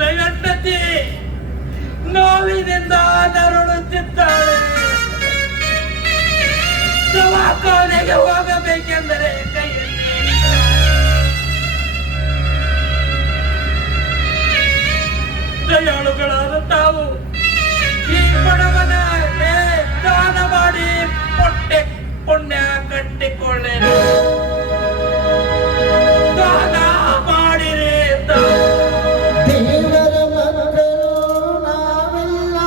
ನನ್ನ ಹೆಂಡತಿ ನೋವಿನಿಂದ ನರಳುತ್ತಿದ್ದಾಳೆ. ದವಾಖಾನೆಗೆ ಹೋಗಬೇಕೆಂದರೆ ಕೈಯಲ್ಲಿ ದಯಾಳುಗಳಾದ ತಾವು ಈ ಬಡವನ ದಾನ ಮಾಡಿ ಪುಣ್ಯ ಕಟ್ಟಿಕೊಳ್ಳೇನು. ದಾನ ಮಾಡಿರಿ ಅಂತ ದೇವರ ಮಕ್ಕಳು ನಾವೆಲ್ಲ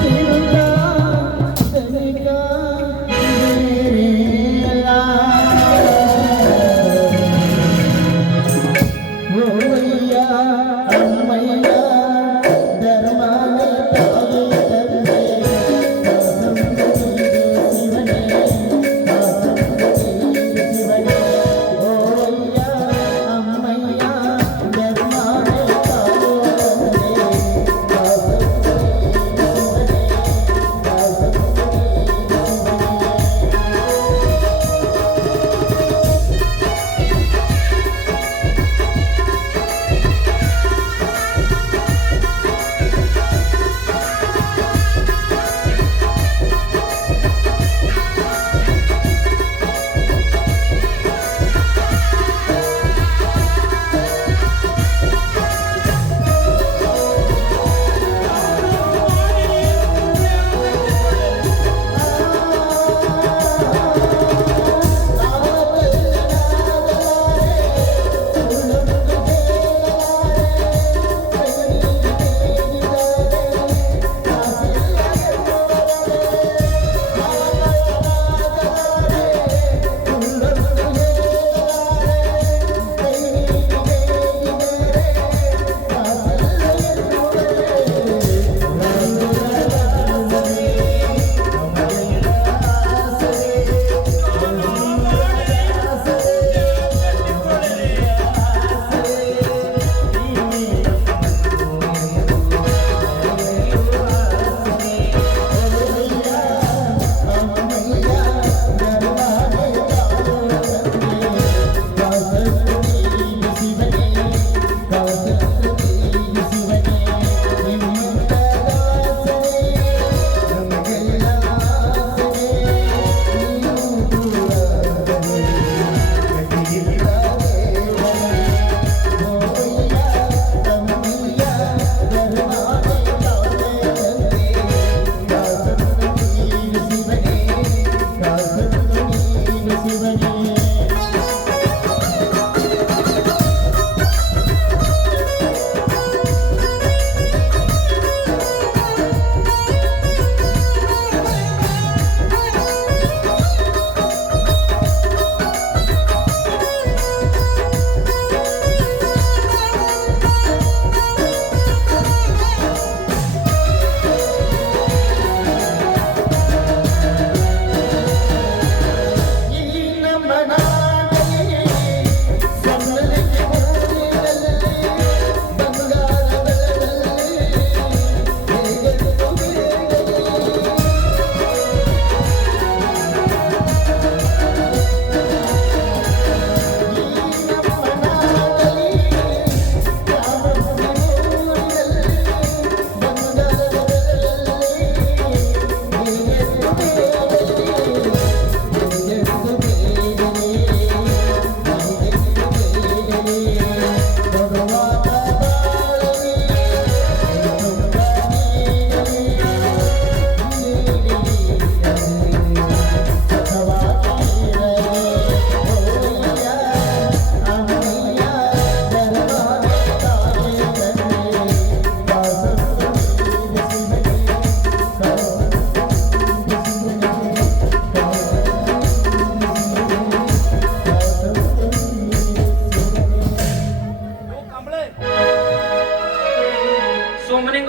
ತಿರುಗ ತನಿಗ ಬೇರೆಯಲ್ಲ. ಓಯ್ಯ ಅಮ್ಮಯ್ಯ ಧರ್ಮನೇ ತಾಯಿ ತಂದೆ ಶಿವನೇ ಶಿವನೇ. ಓಯ್ಯ ಅಮ್ಮಯ್ಯ ಧರ್ಮನೇ ತಾಯಿ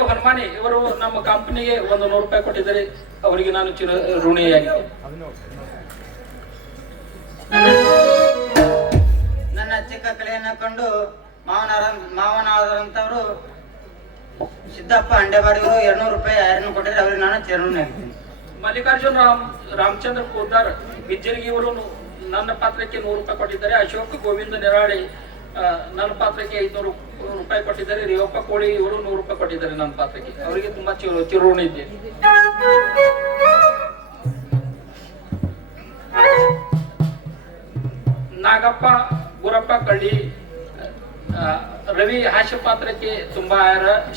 ಹನುಮಾನಿ ಇವರು ನಮ್ಮ ಕಂಪನಿಗೆ 100 ರೂಪಾಯಿ ಕೊಟ್ಟಿದ್ದಾರೆ. ಅವರಿಗೆ ನಾನು ಚಿರ ಋಣಿಯಾಗಿದ್ದೆ. ನನ್ನ ಚಿಕ್ಕ ಕಲೆಯನ್ನು ಕಂಡು ಮಾವನಾದಂತವರು ಸಿದ್ದಪ್ಪ ಅಂಡೆಬಾಡಿಗಳು 200 ರೂಪಾಯಿ ಯಾರನ್ನು ಕೊಟ್ಟಿದ್ರೆ ಅವ್ರಿಗೆ ನಾನು ಚಿರಋಣಿಯಾಗಿದ್ದೀನಿ. ಮಲ್ಲಿಕಾರ್ಜುನ್ ರಾಮಚಂದ್ರ ಪೂದ್ದಾರ್ ಬಿಜ್ಜರಿಗೆ ಇವರು ನನ್ನ ಪಾತ್ರಕ್ಕೆ 100 ರೂಪಾಯಿ ಕೊಟ್ಟಿದ್ದಾರೆ. ಅಶೋಕ್ ಗೋವಿಂದ ನೆರಾಳಿ ನನ್ನ ಪಾತ್ರಕ್ಕೆ 500 ರೂಪಾಯಿ ಕೊಟ್ಟಿದ್ದಾರೆ. ರೇವಪ್ಪ ಕೋಳಿ ಇವರು 100 ರೂಪಾಯಿ ಕೊಟ್ಟಿದ್ದಾರೆ ನನ್ನ ಪಾತ್ರಕ್ಕೆ. ಅವರಿಗೆ ತುಂಬಾ ಚಿರೋಣಿ ಇದೆ. ನಾಗಪ್ಪ ಗುರಪ್ಪ ಕಳ್ಳಿ ರವಿ ಹಾಸ್ಯ ಪಾತ್ರಕ್ಕೆ ತುಂಬಾ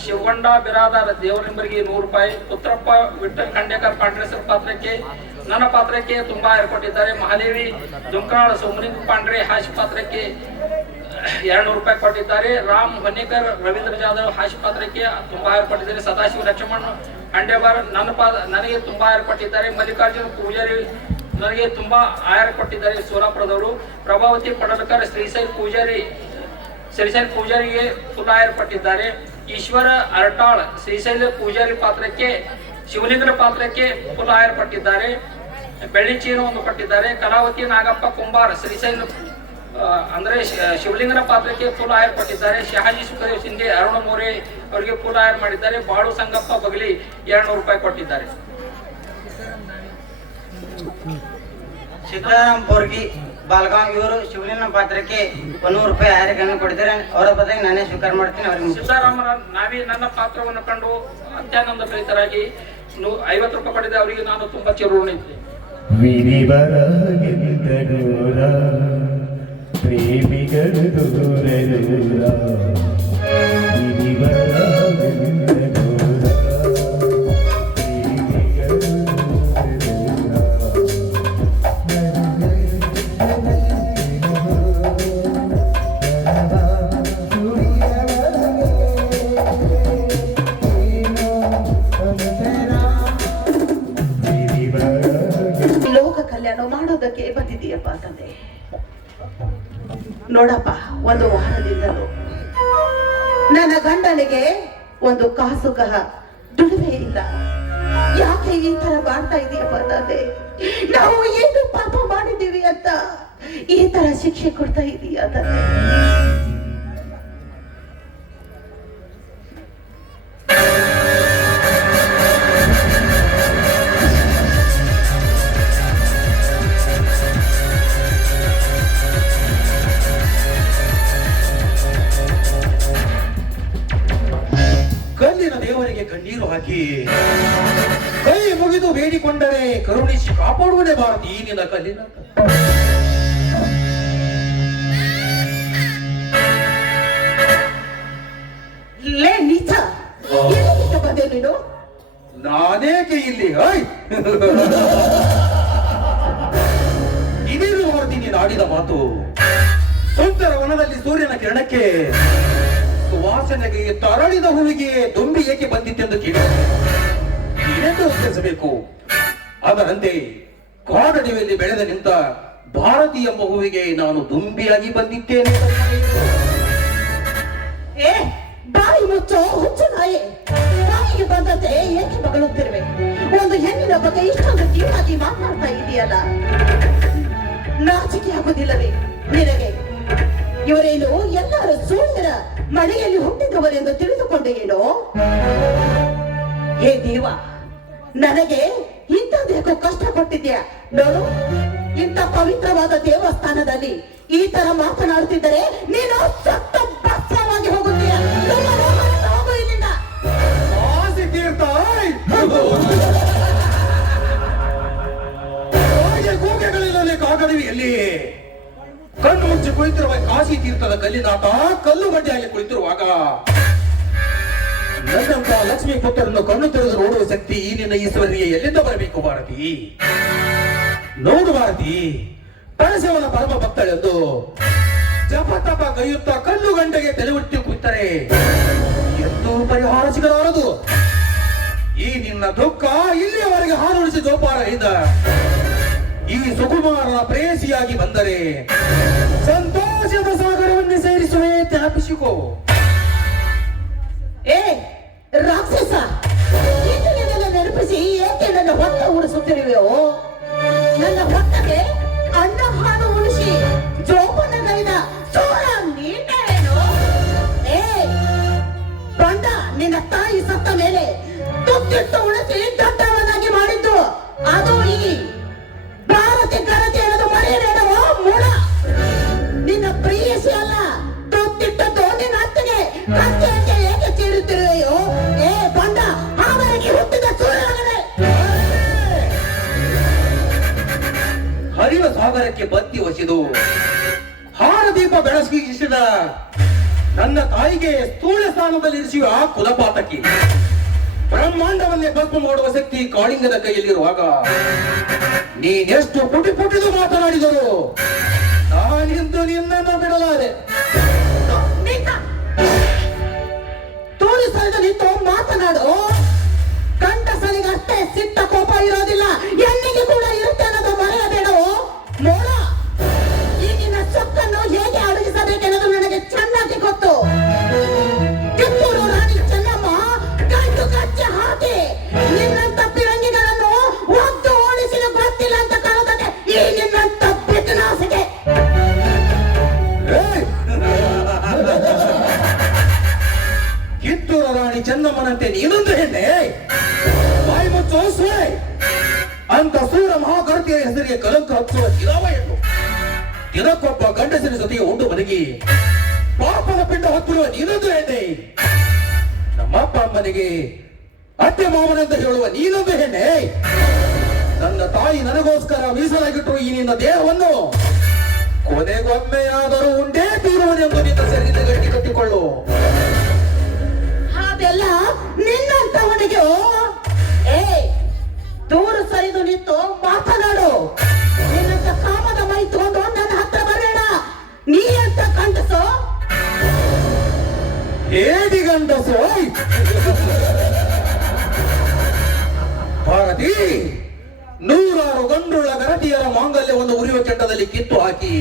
ಶಿವಗೊಂಡ ಬಿರಾದಾರ ದೇವರಿಂಬರಿಗೆ 100 ರೂಪಾಯಿ. ಪುತ್ರಪ್ಪ ವಿಠಲ್ ಖಂಡೇಕರ್ ಪಾಂಡ್ರೇಸರ್ ಪಾತ್ರಕ್ಕೆ ನನ್ನ ಪಾತ್ರಕ್ಕೆ ತುಂಬಾ ಕೊಟ್ಟಿದ್ದಾರೆ. ಮಹಾದೇವಿ ದುಂಕಾಳ್ ಸೋಮಲಿಂಗ ಪಾಂಡ್ರೆ ಹಾಸ್ಯ ಪಾತ್ರಕ್ಕೆ 200 ರೂಪಾಯಿ ಕೊಟ್ಟಿದ್ದಾರೆ. ರಾಮ್ ಹೊನ್ನೇಕರ್ ರವೀಂದ್ರ ಜಾಧವ್ ಹಾಸ್ಯ ಪಾತ್ರಕ್ಕೆ ತುಂಬಾ ಕೊಟ್ಟಿದ್ದಾರೆ. ಸದಾಶಿವ ಲಕ್ಷ್ಮಣ್ ಹಂಡೇಬಾರ್ ನನಗೆ ತುಂಬಾ ಕೊಟ್ಟಿದ್ದಾರೆ. ಮಲ್ಲಿಕಾರ್ಜುನ್ ಪೂಜಾರಿ ನನಗೆ ತುಂಬಾ ಆಯರ್ ಕೊಟ್ಟಿದ್ದಾರೆ ಸೋಲಾಪುರದವರು. ಪ್ರಭಾವತಿ ಪಡಲ್ಕರ್ ಶ್ರೀಶೈಲ್ ಪೂಜಾರಿಗೆ ಫುಲ್ ಆಯರ್ ಕೊಟ್ಟಿದ್ದಾರೆ. ಈಶ್ವರ ಅರಟಾಳ್ ಶ್ರೀಶೈಲ ಪೂಜಾರಿ ಪಾತ್ರಕ್ಕೆ ಶಿವಲಿಂಗನ ಪಾತ್ರಕ್ಕೆ ಫುಲ್ ಆಯರ್ ಕೊಟ್ಟಿದ್ದಾರೆ. ಬೆಳ್ಳಿಚೀನು ಒಂದು ಕೊಟ್ಟಿದ್ದಾರೆ. ಕಲಾವತಿ ನಾಗಪ್ಪ ಕುಂಬಾರ್ ಶ್ರೀಶೈಲ ಅಂದ್ರೆ ಶಿವಲಿಂಗನ ಪಾತ್ರಕ್ಕೆ ಫುಲ್ ಆಯರ್ ಕೊಟ್ಟಿದ್ದಾರೆ. ಶಹಾಜಿ ಸುಖದೇವ್ ಸಿಂಧೆ ಅರುಣ ಮೋರೆ ಅವರಿಗೆ ಫುಲ್ ಆಯರ್ ಮಾಡಿದ್ದಾರೆ. ಬಾಳು ಸಂಗಪ್ಪ ಬಗಲಿ 200 ರೂಪಾಯಿ ಕೊಟ್ಟಿದ್ದಾರೆ. ಸಿದ್ದರಾಮ್ ಬೋರ್ಗಿ ಬಾಲ್ಗಾಂವ್ ಇವರು ಶಿವಲಿಂಗನ ಪಾತ್ರಕ್ಕೆ 100 ರೂಪಾಯಿ ಆಯ್ಕೆಯನ್ನು ಕೊಟ್ಟಿದ್ದಾರೆ. ಅವರ ಬದಲಿಗೆ ನಾನೇ ಸ್ವೀಕಾರ ಮಾಡ್ತೀನಿ. ಅವರಿಗೆ ಸಿದ್ದರಾಮರ ನನ್ನ ಪಾತ್ರವನ್ನು ಕಂಡು ಅತ್ಯಾನಂದ ಪ್ರೀತರಾಗಿ 50 ರೂಪಾಯಿ ಪಡೆದ ಅವರಿಗೆ ನಾನು ತುಂಬಾ ಚಿರೋಣಿ ಇದ್ದೆ. ಪ್ರೇಮಿಗಳು ದೂರ ದೂರ ಲೋಕ ಕಲ್ಯಾಣ ಮಾಡೋದಕ್ಕೆ ಬಂದಿದೀಯಪ್ಪ ತಂದೆ. ನೋಡಪ್ಪ, ಒಂದು ವಾರದಿಂದಲೂ ನನ್ನ ಗಂಡನಿಗೆ ಒಂದು ಕಾಸು ದುಡಿಮೆ ಇಲ್ಲ. ಯಾಕೆ ಈ ತರ ಮಾಡ್ತಾ ಇದೀಯಪ್ಪ ತಂದೆ? ನಾವು ಏನು ಪಾಪ ಮಾಡಿದ್ದೀವಿ ಅಂತ ಈ ತರ ಶಿಕ್ಷೆ ಕೊಡ್ತಾ ಇದೀಯ ತಂದೆ? ಕಲ್ಲಿನ ದೇವರಿಗೆ ಕಣ್ಣೀರು ಹಾಕಿ ಕೈ ಮುಗಿದು ಬೇಡಿಕೊಂಡರೆ ಕರುಣಿಸಿ ಕಾಪಾಡುವುದೇ ಭಾರತಿ ಈ ನಿನ್ನ ಕಲ್ಲಿನ. ಲೇ ನೀಚ, ಎಲ್ಲಿಂದ ಬಂದೆ ನೀನು? ನಾನೇಕೆ ಇಲ್ಲಿ? ಇದೇನು ಭಾರತಿ ನೀನು ಆಡಿದ ಮಾತು? ಸುಂದರ ವನದಲ್ಲಿ ಸೂರ್ಯನ ಕಿರಣಕ್ಕೆ ಸುವಾಸನೆಗೆ ತರಳಿದ ಹೂವಿಗೆ ದುಂಬಿ ಏಕೆ ಬಂದಿತ್ತೆಂದು ಕೇಳಿ ಏನೆಂದು ಉತ್ತರಿಸಬೇಕು? ಅದರಂತೆ ಕಾಡಡಿಯಲ್ಲಿ ಬೆಳೆದ ನಿಂತ ಭಾರತಿ ಎಂಬ ಹೂವಿಗೆ ನಾನು ದುಂಬಿಯಾಗಿ ಬಂದಿದ್ದೇನೆ. ಏ ಬಾಯಿ ಮುಚ್ಚೋ ಹುಚ್ಚು ನಾಯಿ, ಬಾಯಿಗೆ ಬಂದಂತೆ ಏಕೆ ಮಗಳುತ್ತಿರುವೆ? ಒಂದು ಹೆಣ್ಣಿನ ಬಗ್ಗೆ ಇಷ್ಟೊಂದು ಕೀಳಾಗಿ ಮಾತನಾಡ್ತಾ ಇದೆಯಲ್ಲ, ನಾಚಿಕೆ ಆಗುದಿಲ್ಲವೇ ನಿನಗೆ? ಇವರೇನು ಎಲ್ಲರೂ ಸೂರ್ಯನ ಮಳೆಯಲ್ಲಿ ಹುಟ್ಟಿದವರೆಂದು ತಿಳಿದುಕೊಂಡೆಯೇನೋ? ಹೇ ದೇವ, ನನಗೆ ಇಂಥದ್ದೇಕೋ ಕಷ್ಟ ಕೊಟ್ಟಿದ್ಯಾ ನೋಡು. ಇಂಥ ಪವಿತ್ರವಾದ ದೇವಸ್ಥಾನದಲ್ಲಿ ಈ ತರ ಮಾತನಾಡುತ್ತಿದ್ದರೆ ನೀನು ಸತ್ತ ಭಸ್ಮವಾಗಿ ಹೋಗುತ್ತೀಯ. ಹೋಗು ಇಲ್ಲಿಂದ. ಕೂಗೆಗಳಿಲ್ಲದೆ ಕಾಗಡವಿಯಲ್ಲಿ ಕಣ್ಣು ಮುಚ್ಚಿ ಕುಳಿತಿರುವ ಕಾಶಿ ತೀರ್ಥದ ಕಲ್ಲಿನಾಥ ಕಲ್ಲು ಮಂಡಿಯಾಗಿ ಕುಳಿತಿರುವಾಗ ನನ್ನಂತ ಲಕ್ಷ್ಮೀ ಪುತ್ರರನ್ನು ಕಣ್ಣು ತೆರೆದು ನೋಡುವ ಶಕ್ತಿ ಈ ನಿನ್ನ ಈಶ್ವರಿಗೆ ಎಲ್ಲಿಂದ ಬರಬೇಕು ಭಾರತಿ? ನೋಡು ಭಾರತಿ, ಪರಶಿವನ ಪರಮ ಭಕ್ತಳೆಂದು ಜಪ ತಪ ಕೈಯುತ್ತ ಕಲ್ಲು ಗಂಟೆಗೆ ತಲೆಹುಟ್ಟಿ ಕುಳಿತರೆ ಎಂದೂ ಪರಿಹಾರ ಸಿಗಲಾರದು. ಈ ನಿನ್ನ ದುಃಖ ಇಲ್ಲಿಯವರೆಗೆ ಹಾರುಳಿಸಿ ಜೋಪಾನದಿಂದ ಈ ಸುಕುಮಾರನ ಪ್ರೇಯಸಿಯಾಗಿ ಬಂದರೆ ಸಂತೋಷದ ಸಾಗರವನ್ನು ಸೇರಿಸುವೆ, ಜ್ಞಾಪಿಸಿಕೋ. ಏ ರಾಕ್ಷಸ, ನಿನ್ನನ್ನೆಲ್ಲ ನೆನಪಿಸಿ ಏಕೆ ನನ್ನ ಹೊತ್ತ ಉಳಿಸುತ್ತಿರುವೆಯೋ? ನನ್ನ ಹೊತ್ತಗೆ ಅನ್ನ ಹಾಲು ಉಳಿಸಿ ಜೋಪನಗೈದ ಚೋರ ನೀನೇನು? ಏ ಬಂಡ, ನಿನ್ನ ತಾಯಿ ಸತ್ತ ಮೇಲೆ ತುತ್ತಿಟ್ಟು ಉಳಿಸಿ ದೊಡ್ಡವನಾಗಿ ಮಾಡಿದ್ದು ಅದು ಈ ಭಾರತಿ ಗರತಿ ಅನ್ನೋದು ಮರೆಯಬೇಡವೋ ಮೂಢ. ನಿನ್ನ ಪ್ರೇಯಸಿ ಅಲ್ಲ, ಕತ್ತೆಯಂತೆ ಏಕೆ ಚೀರುತ್ತಿರುವೆಯೋ? ಏ ಬಂಡ, ಹಾವರಿಗೆ ಹುಟ್ಟಿದ ಸೂರ್ಯನಗರೆ! ಹರಿವ ಸಾಗರಕ್ಕೆ ಬತ್ತಿ ಒಸಿದು ಹಾರದೀಪ ಬೆಳಗಿಸಿದ ನನ್ನ ತಾಯಿಗೆ ಸ್ಥೂಲ ಸ್ಥಾನದಲ್ಲಿರಿಸುವ ಆ ಕುಲಪಾತಕಿ ಬ್ರಹ್ಮಾಂಡವನ್ನೇ ಭಸ್ಮ ಮಾಡುವ ಶಕ್ತಿ ಕಾಳಿಂಗದ ಕೈಯಲ್ಲಿರುವಾಗ ನೀನೆಷ್ಟು ಪುಟಿ ಪುಟಿದು ಮಾತನಾಡಿದರು ನಾನಿಂದು ನಿನ್ನನ್ನು ಬಿಡಲಾರೆ. ತೋರಿಸದ ನಿಂತು ಮಾತನಾಡು. ಗಂಡಸರಿಗಷ್ಟೇ ಸಿಟ್ಟ ಕೋಪ ಇರೋದಿಲ್ಲ, ಹೆಣ್ಣಿಗೆ ಕೂಡ ಇರುತ್ತೆ ಅನ್ನೋದು ಮರೆಯಬೇಡವೋ ಮೋಡ. ಈಗಿನ ಸೊಕ್ಕನ್ನು ಹೇಗೆ ಅಡಗಿಸಬೇಕೆನ್ನೋದು ನನಗೆ ಚೆನ್ನಾಗಿ ಗೊತ್ತು. ಕಿತ್ತೂರು ರಾಣಿ ಚೆನ್ನಮ್ಮ ಗಂಟು ಕಚ್ಚೆ ಹಾಕಿ ನಿನ್ನಂತ ಪಿರಂಗಿಗಳನ್ನು ಒದ್ದು ಓಡಿಸಿದ ಗೊತ್ತಿಲ್ಲ ಅಂತ ಕಾಣುತ್ತದೆ ಈ ನಿನ್ನಂತ ಬಿಟ್ಟನಾಸಿಗೆ. ಕಿತ್ತೂರ ರಾಣಿ ಚೆನ್ನಮ್ಮನಂತೆ ನೀನೊಂದು ಹೆಣ್ಣೆ ಬಾಯಿ ಮುಚ್ಚೋ ಸುಳೆ. ಅಂತ ಸೂರ ಮಹಾಗರ್ತಿಯ ಹೆಸರಿಗೆ ಕಲಂಕ ಹಚ್ಚುವ ಗಿರಾವ ಹೆಣ್ಣು ದಿನಕ್ಕೊಬ್ಬ ಗಂಡಸಿನ ಜೊತೆಗೆ ಉಂಡು ಬದುಕಿ ಪಾಪದ ಪಿಂಡ ಹೊತ್ತಿರುವ ನೀನೊಂದು ಹೆಣ್ಣೆ. ನಮ್ಮಪ್ಪ ಅಮ್ಮನಿಗೆ ಅತ್ತೆ ಮಾವನೆಂದು ಹೇಳುವ ನೀನೊಂದು ಹೆಣ್ಣೆ. ನನ್ನ ತಾಯಿ ನನಗೋಸ್ಕರ ಮೀಸಲಾಗಿಟ್ಟರು ಈ ನಿನ್ನ ದೇಹವನ್ನು ಕೊನೆಗೊಮ್ಮೆಯಾದರೂ ಉಂಡೇ ತೀರುವನೆಂದು ನಿನ್ನ ಶರೀರದ ಗಟ್ಟಿ ಕಟ್ಟಿಕೊಳ್ಳು. ಅದೆಲ್ಲ ನಿನ್ನಂತವನಿಗೆ. ಏ ದೂರ ಸರಿದು ನಿಂತು ಮಾತನಾಡು. ನಿನ್ನಂತ ಕಾಮದ ಮೈ ತಗೊಂಡು ನನ್ನ ಹತ್ರ ಬರಬೇಡ. ನೀ ಅಂತ ಗಂಡಸು ಏಡಿ ಗಂಡಸು ಭಾರತಿ, ನೂರಾರು ಗಂಡುಳ್ಳ ಗರಟಿಯರ ಮಾಂಗಲ್ಯವನ್ನು ಉರಿಯುವ ಕೆಂಡದಲ್ಲಿ ಕಿತ್ತು ಹಾಕಿ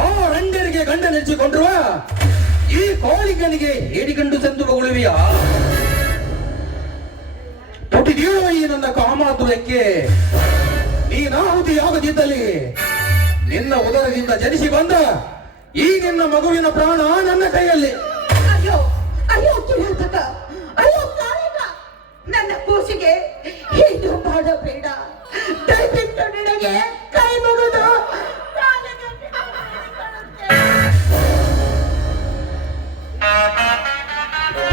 ಆ ರಂಡರಿಗೆ ಗಂಡ ನೆಚ್ಚಿಕೊಂಡಿರುವ ಈ ಕಾಳಿಗನಿಗೆ ಏಡಿಗಂಡು ಚೆಂದು ಬೊಗಳುವಿಯಾ? ಪುಟಿದೀಳುವ ಈ ನನ್ನ ಕಾಮಾತುರಕ್ಕೆ ನೀನಾಹುತಿಯಾಗದಿದ್ದಲ್ಲಿ ನಿನ್ನ ಉದರದಿಂದ ಜನಿಸಿ ಬಂದ ಈ ನಿನ್ನ ಮಗುವಿನ ಪ್ರಾಣ ನನ್ನ ಕೈಯಲ್ಲಿ. ಅಯ್ಯೋ ಅಯ್ಯೋ ಕಿರಾತಕ, ಅಯ್ಯೋ ಕಾಳಿಗ, ನನ್ನ ಕೂಸಿಗೆ ಹೀಗೆ ಮಾಡಬೇಡ. ದಯವಿಟ್ಟು ನಿನಗೆ ಕೈ ಮುಗಿದು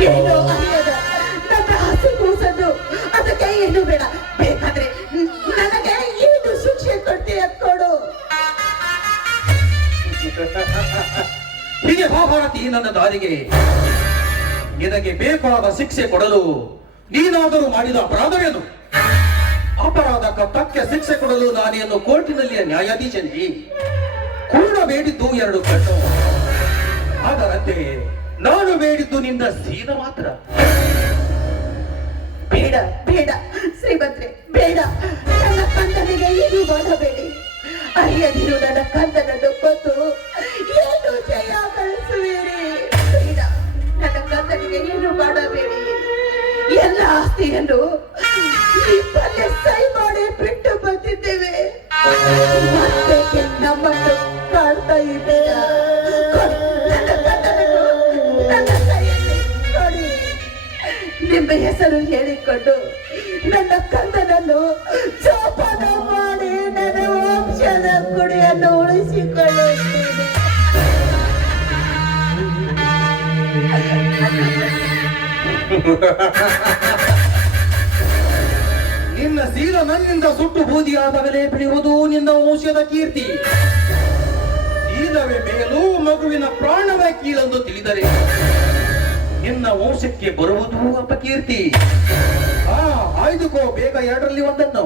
ಏನೋ ಅರಿಯದ ನನ್ನ ಹಸಿ ಕೂಸನ್ನು ಅದಕ್ಕೆ ಏನು ಬೇಡ. ಬೇಕಾದ್ರೆ ನನಗೆ ಏನು ಶಿಕ್ಷೆ ಕೊಡ್ತೀಯ ಕೊಡು. ಹೀಗೆ ಬಾ ಭಾರತಿ ನನ್ನ ದಾರಿಗೆ. ನಿನಗೆ ಬೇಕಾದ ಶಿಕ್ಷೆ ಕೊಡಲು ನೀನಾದರೂ ಮಾಡಿದ ಅಪರಾಧವೇನು? ಅಪರಾಧಕ್ಕೆ ತಕ್ಕ ಶಿಕ್ಷೆ ಕೊಡಲು ನಾನೇನು ಕೋರ್ಟಿನಲ್ಲಿಯ ನ್ಯಾಯಾಧೀಶನೇ. ಕೂಡ ಬೇಡಿದ್ದು 2 ಕಣ್ಣು, ಅದರಂತೆ ನಾನು ಬೇಡಿದ್ದು ನಿನ್ನ ಸೀದ ಮಾತ್ರ. ಬೇಡ ಬೇಡ ಶ್ರೀಮಂತ್ರೆ, ಬೇಡ. ನನ್ನ ಕಂದನಿಗೆ ಏನು ಮಾಡಬೇಡಿ. ಅರಿಯದಿರು ನನ್ನ ಕಂದನನ್ನು ಕೊಂದು ಏನು ಜಯ ಗಳಿಸುವಿರಿ. ಬೇಡ, ನನ್ನ ಕಂದನಿಗೆ ಏನು ಮಾಡಬೇಡಿ. ಎಲ್ಲ ಆಸ್ತಿಯನ್ನು ನಿಮ್ಮಲ್ಲೇ ಸಹಿ ಮಾಡಿ ಬಿಟ್ಟು ಬಂದಿದ್ದೇವೆ. ಮತ್ತೆ ನಮ್ಮನ್ನು ಕಾಡ್ತಾ ಇದ್ದೀರಾ? ಕೊಡಿ, ನನ್ನ ಕಂದನನ್ನು ನನ್ನ ಕೈಯಲ್ಲಿ ಕೊಡಿ. ನಿಮ್ಮ ಹೆಸರು ಹೇಳಿಕೊಂಡು ನನ್ನ ಕಂದನನ್ನು ಜೋಪಾನ ಮಾಡಿ ನನ್ನ ವಂಶದ ಕುಡಿಯನ್ನು ಉಳಿಸಿಕೊಳ್ಳುತ್ತೇನೆ. ನಿನ್ನ ಸೀಲ ನನ್ನಿಂದ ಸುಟ್ಟು ಬೂದಿಯಾದವಲೇ ಬೆಳೆಯುವುದು ನಿನ್ನ ವಂಶದ ಕೀರ್ತಿ. ಸೀಲವೇ ಮೇಲೂ ಮಗುವಿನ ಪ್ರಾಣವೇ ಕೀಳೆಂದು ತಿಳಿದರೆ ನಿನ್ನ ವಂಶಕ್ಕೆ ಬರುವುದು ಅಪಕೀರ್ತಿ. ಆಯ್ದುಕೋ ಬೇಗ 2ರಲ್ಲಿ ಒಂದನ್ನು.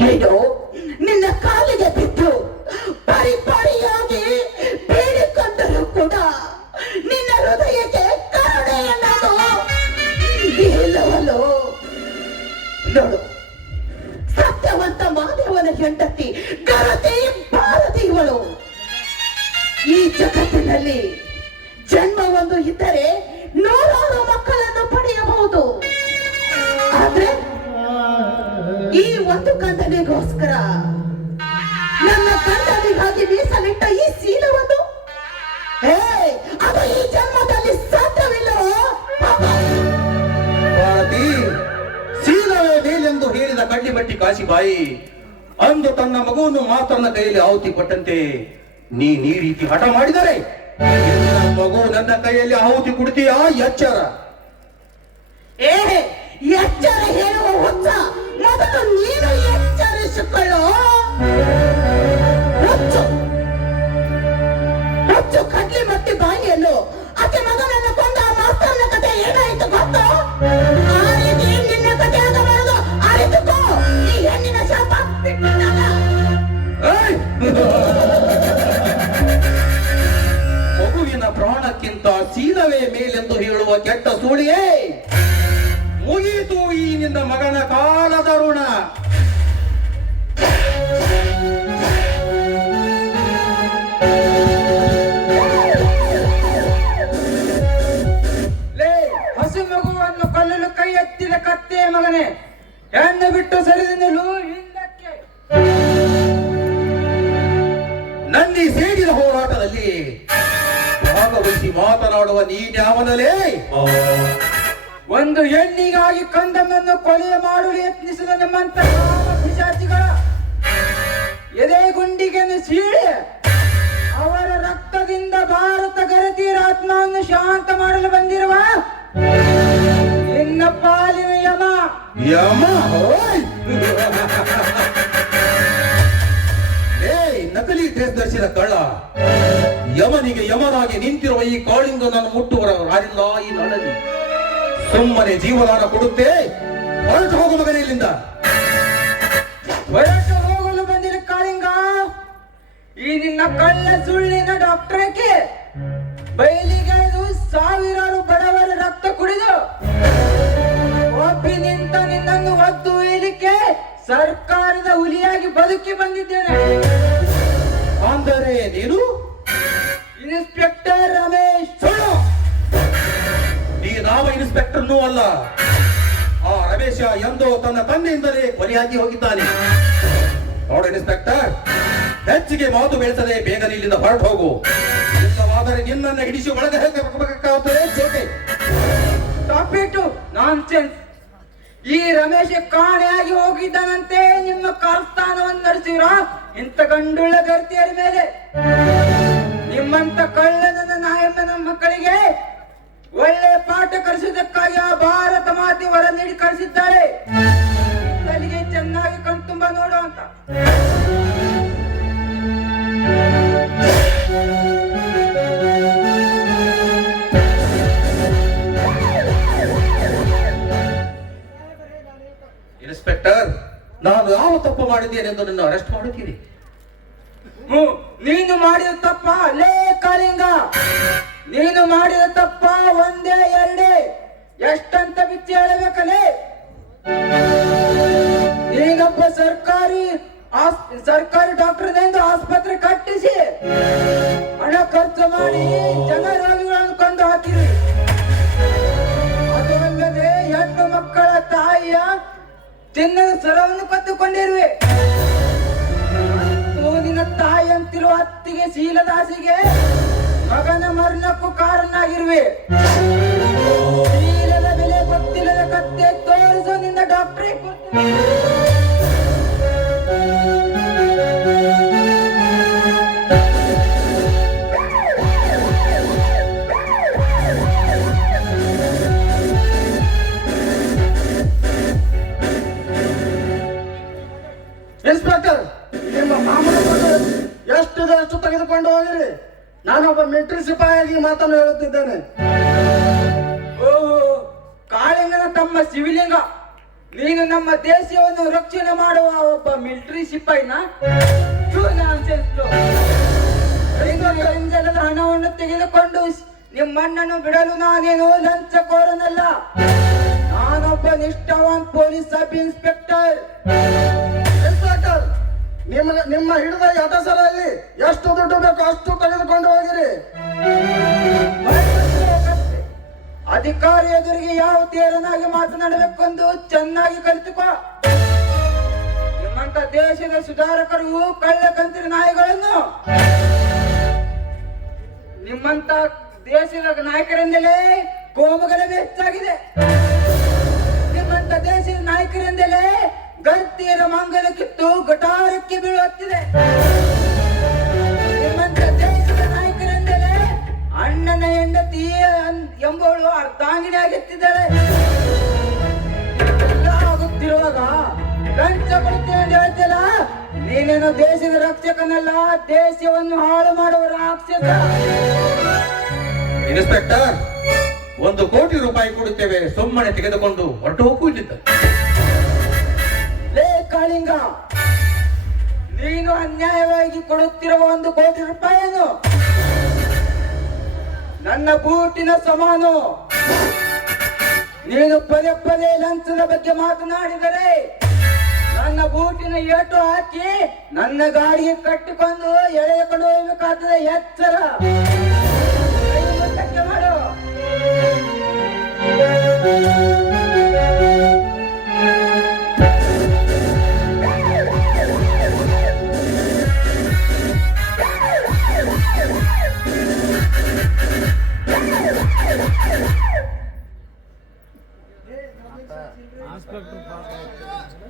ಹೇಳು, ನಿನ್ನ ಕಾಲಿಗೆ ಬಿದ್ದು ಪರಿಪಾರಿಯಾಗಿ ಬೇಡಿಕೊಂಡರೂ ಕೂಡ ನಿನ್ನ ಹೃದಯಕ್ಕೆ ಕರುಣೆ ಅನ್ನೋದು ಇಲ್ಲವಲ್ಲೋ? ನೋಡು, ಸತ್ಯವಂತ ಮಾದೇವನ ಹೆಂಡತಿ ಗರತಿ ಭಾರತಿ ಇವಳು. ಈ ಜಗತ್ತಿನಲ್ಲಿ ಜನ್ಮ ಒಂದು ಇದ್ದರೆ 100 ಮಕ್ಕಳನ್ನು ಪಡೆಯಬಹುದು. ಆದ್ರೆ ಈ ಒಂದು ಕಂದನಿಗೋಸ್ಕರ ನನ್ನ ಕಂದನಿಗಾಗಿ ಮೀಸಲಿಟ್ಟ ಈ ಸೀಲವನ್ನು ಅದು ಈ ಜನ್ಮದಲ್ಲಿ ಸಾಧ್ಯವಿಲ್ಲವೋ? ಭಾರತಿ, ಸೀಲವೇ ಮೇಲೆಂದು ಹೇಳಿದ ಕಡ್ಡಿ ಬಟ್ಟಿ ಕಾಶಿಬಾಯಿ ಅಂದು ತನ್ನ ಮಗುವನ್ನು ಮಾತನ್ನ ಕೈಯಲ್ಲಿ ಆಹುತಿ ಕೊಟ್ಟಂತೆ ನೀನ್ ಈ ರೀತಿ ಹಠ ಮಾಡಿದರೆ ನಿನ್ನ ಮಗು ನನ್ನ ಕೈಯಲ್ಲಿ ಆಹುತಿ ಕುಡ್ತೀಯಾ? ಎಚ್ಚರ. ಏ ಎಚ್ಚರ ಹೇಳುವ ಹುಚ್ಚ, ಮೊದಲು ನೀನು ಎಚ್ಚರಿಸಿಕೊಳ್ಳೋ. ಹುಚ್ಚು ಹುಚ್ಚು ಕಡ್ಲಿ ಮಟ್ಟಿ ಬಾಯಿಯಲ್ಲೂ ಆಕೆ ಮಗನನ್ನು ಕೊಂದ ಆ ಮಾಸ್ತರ್ನ ಕತೆ ಏನಾಯಿತು ಗೊತ್ತೋ? ಆ ರೀತಿ ನಿನ್ನ ಕತೆ ಆಗಬಾರದು, ಅರಿತುಕೋ. ಈ ಹೆಣ್ಣಿನ ಶಾಪ ಬಿಟ್ಟಿದ್ದಲ್ಲ. ಏಯ್! ಮಗುವಿನ ಪ್ರಾಣಕ್ಕಿಂತ ಸೀಲವೇ ಮೇಲೆಂದು ಹೇಳುವ ಕೆಟ್ಟ ಸೂಳಿಯೇ, ಮುಗಿಯಿತು ಈ ನಿನ್ನ ಮಗನ ಕಾಲದ ಋಣ. ಹಸು ಮಗುವನ್ನು ಕೊಲ್ಲಲು ಕೈ ಎತ್ತಿದ ಕತ್ತೆ ಮಗನೇ, ಹೆಣ್ಣು ಬಿಟ್ಟು ಸರಿದು ನಿಲ್ಲು ಹಿಂದಕ್ಕೆ. ನನ್ನಿ ಸೇಡಿದ ಹೋರಾಟದಲ್ಲಿ ಭಾಗವಹಿಸಿ ಮಾತನಾಡುವ ನೀನ್ಯಾವನಲೇ? ಒಂದು ಹೆಣ್ಣಿಗಾಗಿ ಕಂದನನ್ನು ಕೊಲೆ ಮಾಡಲು ಯತ್ನಿಸಿದ ನಮ್ಮಂತ ಪಿಶಾಚಿಗಳ ಎದೆ ಗುಂಡಿಗೆಯನ್ನು ಸೀಳಿ ಅವರ ರಕ್ತದಿಂದ ಭಾರತ ಗರತಿಯರ ಆತ್ಮವನ್ನು ಶಾಂತ ಮಾಡಲು ಬಂದಿರುವ ನಿನ್ನ ಪಾಲಿನ ಯಮ. ಯಮ? ಓಯ್! ಏಯ್, ನಕಲಿ ಡ್ರೆಸ್ ಧರಿಸಿದ ಕಳ್ಳ, ಯಮನಿಗೆ ಯಮನಾಗಿ ನಿಂತಿರುವ ಈ ಕಾಳಿಂಗನನ್ನು ಮುಟ್ಟುವರಾರಿಲ್ಲ ಈ ನಾಡಲ್ಲಿ. ಸುಮ್ಮನೆ ಜೀವದಾನ ಕೊಡುತ್ತೆ, ಹೊರಟು ಹೋಗು ಮಗನೇ ಇಲ್ಲಿಂದ. ಹೊರಟು ಹೋಗಲು ಬಂದಿರ ಕಾಳಿಂಗ, ಈ ನಿನ್ನ ಕಳ್ಳ ಸುಳ್ಳಿನ ಡಾಕ್ಟರ್ಗೆ ಬಯಲಿಗೆಳೆದು ಸಾವಿರಾರು ಬಡವರ ರಕ್ತ ಕುಡಿದು ಒಪ್ಪಿ ನಿಂತ ನಿನ್ನನ್ನು ಒದ್ದು ಒಯ್ಯಲಿಕ್ಕೆ ಸರ್ಕಾರದ ಹುಲಿಯಾಗಿ ಬದುಕಿ ಬಂದಿದ್ದೇನೆ. ಅಂದರೆ ನೀನು ಇನ್ಸ್ಪೆಕ್ಟರ್ ರಮೇಶ್. ಸುಳ್ಳು! ಈ ನಾಮ ಇನ್ಸ್ಪೆಕ್ಟರ್ನೂ ಅಲ್ಲ. ಆ ರಮೇಶ ಎಂದೋ ತನ್ನ ತಂದೆಯಿಂದಲೇ ಕೊಲೆಯಾಗಿ ಹೋಗಿದ್ದಾನೆ. ನೋಡು ಇನ್ಸ್ಪೆಕ್ಟರ್, ಹೆಚ್ಚಿಗೆ ಮಾತು ಬೆಳೆಸದೆ ಬೇಗ ಇಲ್ಲಿಂದ ಹೊರಟು ಹೋಗು. ಇಲ್ಲವಾದರೆ ನಿನ್ನನ್ನು ಹಿಡಿಸಿ ಒಳಗೆ ಹಾಕಬೇಕಾಗುತ್ತದೆ. ಜೊತೆ ಟಾಪಿಟು ನಾನ್ಸೆನ್ಸ್. ಈ ರಮೇಶ್ ಕಾಣೆಯಾಗಿ ಹೋಗಿದ್ದಾನಂತೆ ನಿಮ್ಮ ಕಾರ್ಸ್ಥಾನವನ್ನು ನಡೆಸಿರ ಇಂಥ ಗಂಡುಳ್ಳ ಗರ್ತಿಯರ ಮೇಲೆ. ನಿಮ್ಮಂತ ಕಳ್ಳನ ನಾಯಮ್ಮ ನಮ್ಮ ಮಕ್ಕಳಿಗೆ ಒಳ್ಳೆ ಪಾಠ ಕಲಿಸುವುದಕ್ಕಾಗಿ ಆ ಭಾರತ ಮಾತೆ ವರ ನೀಡಿ ಕಳಿಸಿದ್ದಾರೆ. ಅಲ್ಲಿಗೆ ಚೆನ್ನಾಗಿ ಕಣ್ತುಂಬ ನೋಡು ಅಂತ. ಇನ್ಸ್ಪೆಕ್ಟರ್, ನಾನು ಯಾವ ತಪ್ಪು ಮಾಡಿದ್ದೇನೆಂದು ನನ್ನ ಅರೆಸ್ಟ್ ಮಾಡುತ್ತೀರಿ? ನೀನು ಮಾಡಿದ ತಪ್ಪ ಲೇ ಕಾಳಿಂಗ, ನೀನು ಮಾಡಿದ ತಪ್ಪ ಒಂದೇ ಎರಡೇ, ಎಷ್ಟಂತ ಬಿಚ್ಚಿ ಹೇಳಬೇಕಲೇ? ನೀನೊಬ್ಬ ಸರ್ಕಾರಿ ಡಾಕ್ಟರ್ನಿಂದ ಆಸ್ಪತ್ರೆ ಕಟ್ಟಿಸಿ ಹಣ ಖರ್ಚು ಮಾಡಿ ಜನ ರೋಗಿಗಳನ್ನು ಕೊಂದು ಹಾಕಿರಿ. ಅದಲ್ಲದೆ ಹೆಣ್ಣು ಮಕ್ಕಳ ತಾಯಿಯ ಚಿನ್ನದ ಸರವನ್ನು ಕದ್ದುಕೊಂಡಿರುವೆ. ನಿನ್ನ ತಾಯಿ ಅಂತಿರುವ ಅತ್ತಿಗೆ ಶೀಲದಾಸಿಗೆ ಮಗನ ಮರಣಕ್ಕೂ ಕಾರಣನಾಗಿರುವೆ. ಶೀಲದ ಬೆಲೆ ಗೊತ್ತಿಲ್ಲದ ಕತ್ತೆ ತೋರಿಸು ನಿನ್ನ ಡಾಕ್ಟ್ರಿಗೆ. ಇನ್ಸ್ಪೆಕ್ಟರ್, ನಿಮ್ಮ ಮಾಮೂಲು ಎಷ್ಟು ತೆಗೆದುಕೊಂಡು ಹೋಗಿರಿ. ನಾನೊಬ್ಬ ಮಿಲಿಟರಿ ಸಿಪಾಯಿಯಾಗಿ ಮಾತನ್ನು ಹೇಳುತ್ತಿದ್ದೇನೆ. ಓಹೋ, ಕಾಳಿಂಗನ ತಮ್ಮ ಶಿವಲಿಂಗ, ನೀನು ನಮ್ಮ ದೇಶವನ್ನು ರಕ್ಷಣೆ ಮಾಡುವ ಒಬ್ಬ ಮಿಲಿಟರಿ ಸಿಪಾಯಿನ? ಹಣವನ್ನು ತೆಗೆದುಕೊಂಡು ನಿಮ್ಮಣ್ಣನ್ನು ಬಿಡಲು ನಾನೇನು ಲಂಚಕೋರನಲ್ಲ. ನಾನೊಬ್ಬ ನಿಷ್ಠಾವಾನ್ ಪೊಲೀಸ್ ಸಬ್ ಇನ್ಸ್ಪೆಕ್ಟರ್. ಇನ್ಸ್ಪೆಕ್ಟರ್, ನಿಮ್ಮ ಹಿಡಿದ ಯಟಸರಲ್ಲಿ ಎಷ್ಟು ದುಡ್ಡು ಬೇಕು ಅಷ್ಟು ತೆಗೆದುಕೊಂಡು ಹೋಗಿರಿ. ಅಧಿಕಾರಿ ಎದುರಿಗೆ ಯಾವ ತೇರನಾಗಿ ಮಾತನಾಡಬೇಕೆಂದು ಚೆನ್ನಾಗಿ ಕಲಿತುಕೋ. ನಿಮ್ಮಂತ ದೇಶದ ಸುಧಾರಕರು ಕಳ್ಳ ಕಂತ್ರಿ ನಾಯಿಗಳನ್ನು ನಿಮ್ಮಂತ ದೇಶದ ನಾಯಕರಿಂದಲೇ ಕೋಮುಗಲಭೆ ಹೆಚ್ಚಾಗಿದೆ. ನಿಮ್ಮಂತ ದೇಶದ ನಾಯಕರಿಂದಲೇ ಗರ್ತಿಯರ ಮಂಗಲ ಕಿತ್ತು ಗಟಾರಕ್ಕೆ ಬೀಳುತ್ತಿದೆ. ನಿಮ್ಮಂತ ಅವಳು ಅರ್ಧಾಂಗಿನಿ ಆಗಿತ್ತಿದ್ದಾಳೆ. ಎಲ್ಲ ಆಗುತ್ತಿರುವಾಗ ಲಂಚ ಕೊಡ್ತೀನಿ ಅಂತ ಹೇಳ್ತಿಲ್ಲ. ನೀನೇನು ದೇಶದ ರಕ್ಷಕನಲ್ಲ, ದೇಶವನ್ನು ಹಾಳು ಮಾಡುವ ರಾಕ್ಷಸ. ಇನ್ಸ್ಪೆಕ್ಟರ್, 1 ಕೋಟಿ ರೂಪಾಯಿ ಕೊಡುತ್ತೇವೆ, ಸುಮ್ಮನೆ ತೆಗೆದುಕೊಂಡು ಹೊರಟು ಹೋಗು ಇಲ್ಲಿದ್ದ. ಲೇ ಕಾಳಿಂಗ, ನೀನು ಅನ್ಯಾಯವಾಗಿ ಕೊಡುತ್ತಿರುವ 1 ಕೋಟಿ ರೂಪಾಯಿಯನ್ನು ನನ್ನ ಬೂಟಿನ ಸಮಾನು. ನೀನು ಪದೇ ಪದೇ ಲಂಚದ ಬಗ್ಗೆ ಮಾತನಾಡಿದರೆ ನನ್ನ ಬೂಟಿನ ಏಟು ಹಾಕಿ ನನ್ನ ಗಾಡಿಗೆ ಕಟ್ಟಿಕೊಂಡು ಎಳೆದುಕೊಂಡು ಹೋಗಬೇಕಾಗ್ತದೆ. ಎಚ್ಚರ, ಮುಂದಕ್ಕೆ ಮಾಡು.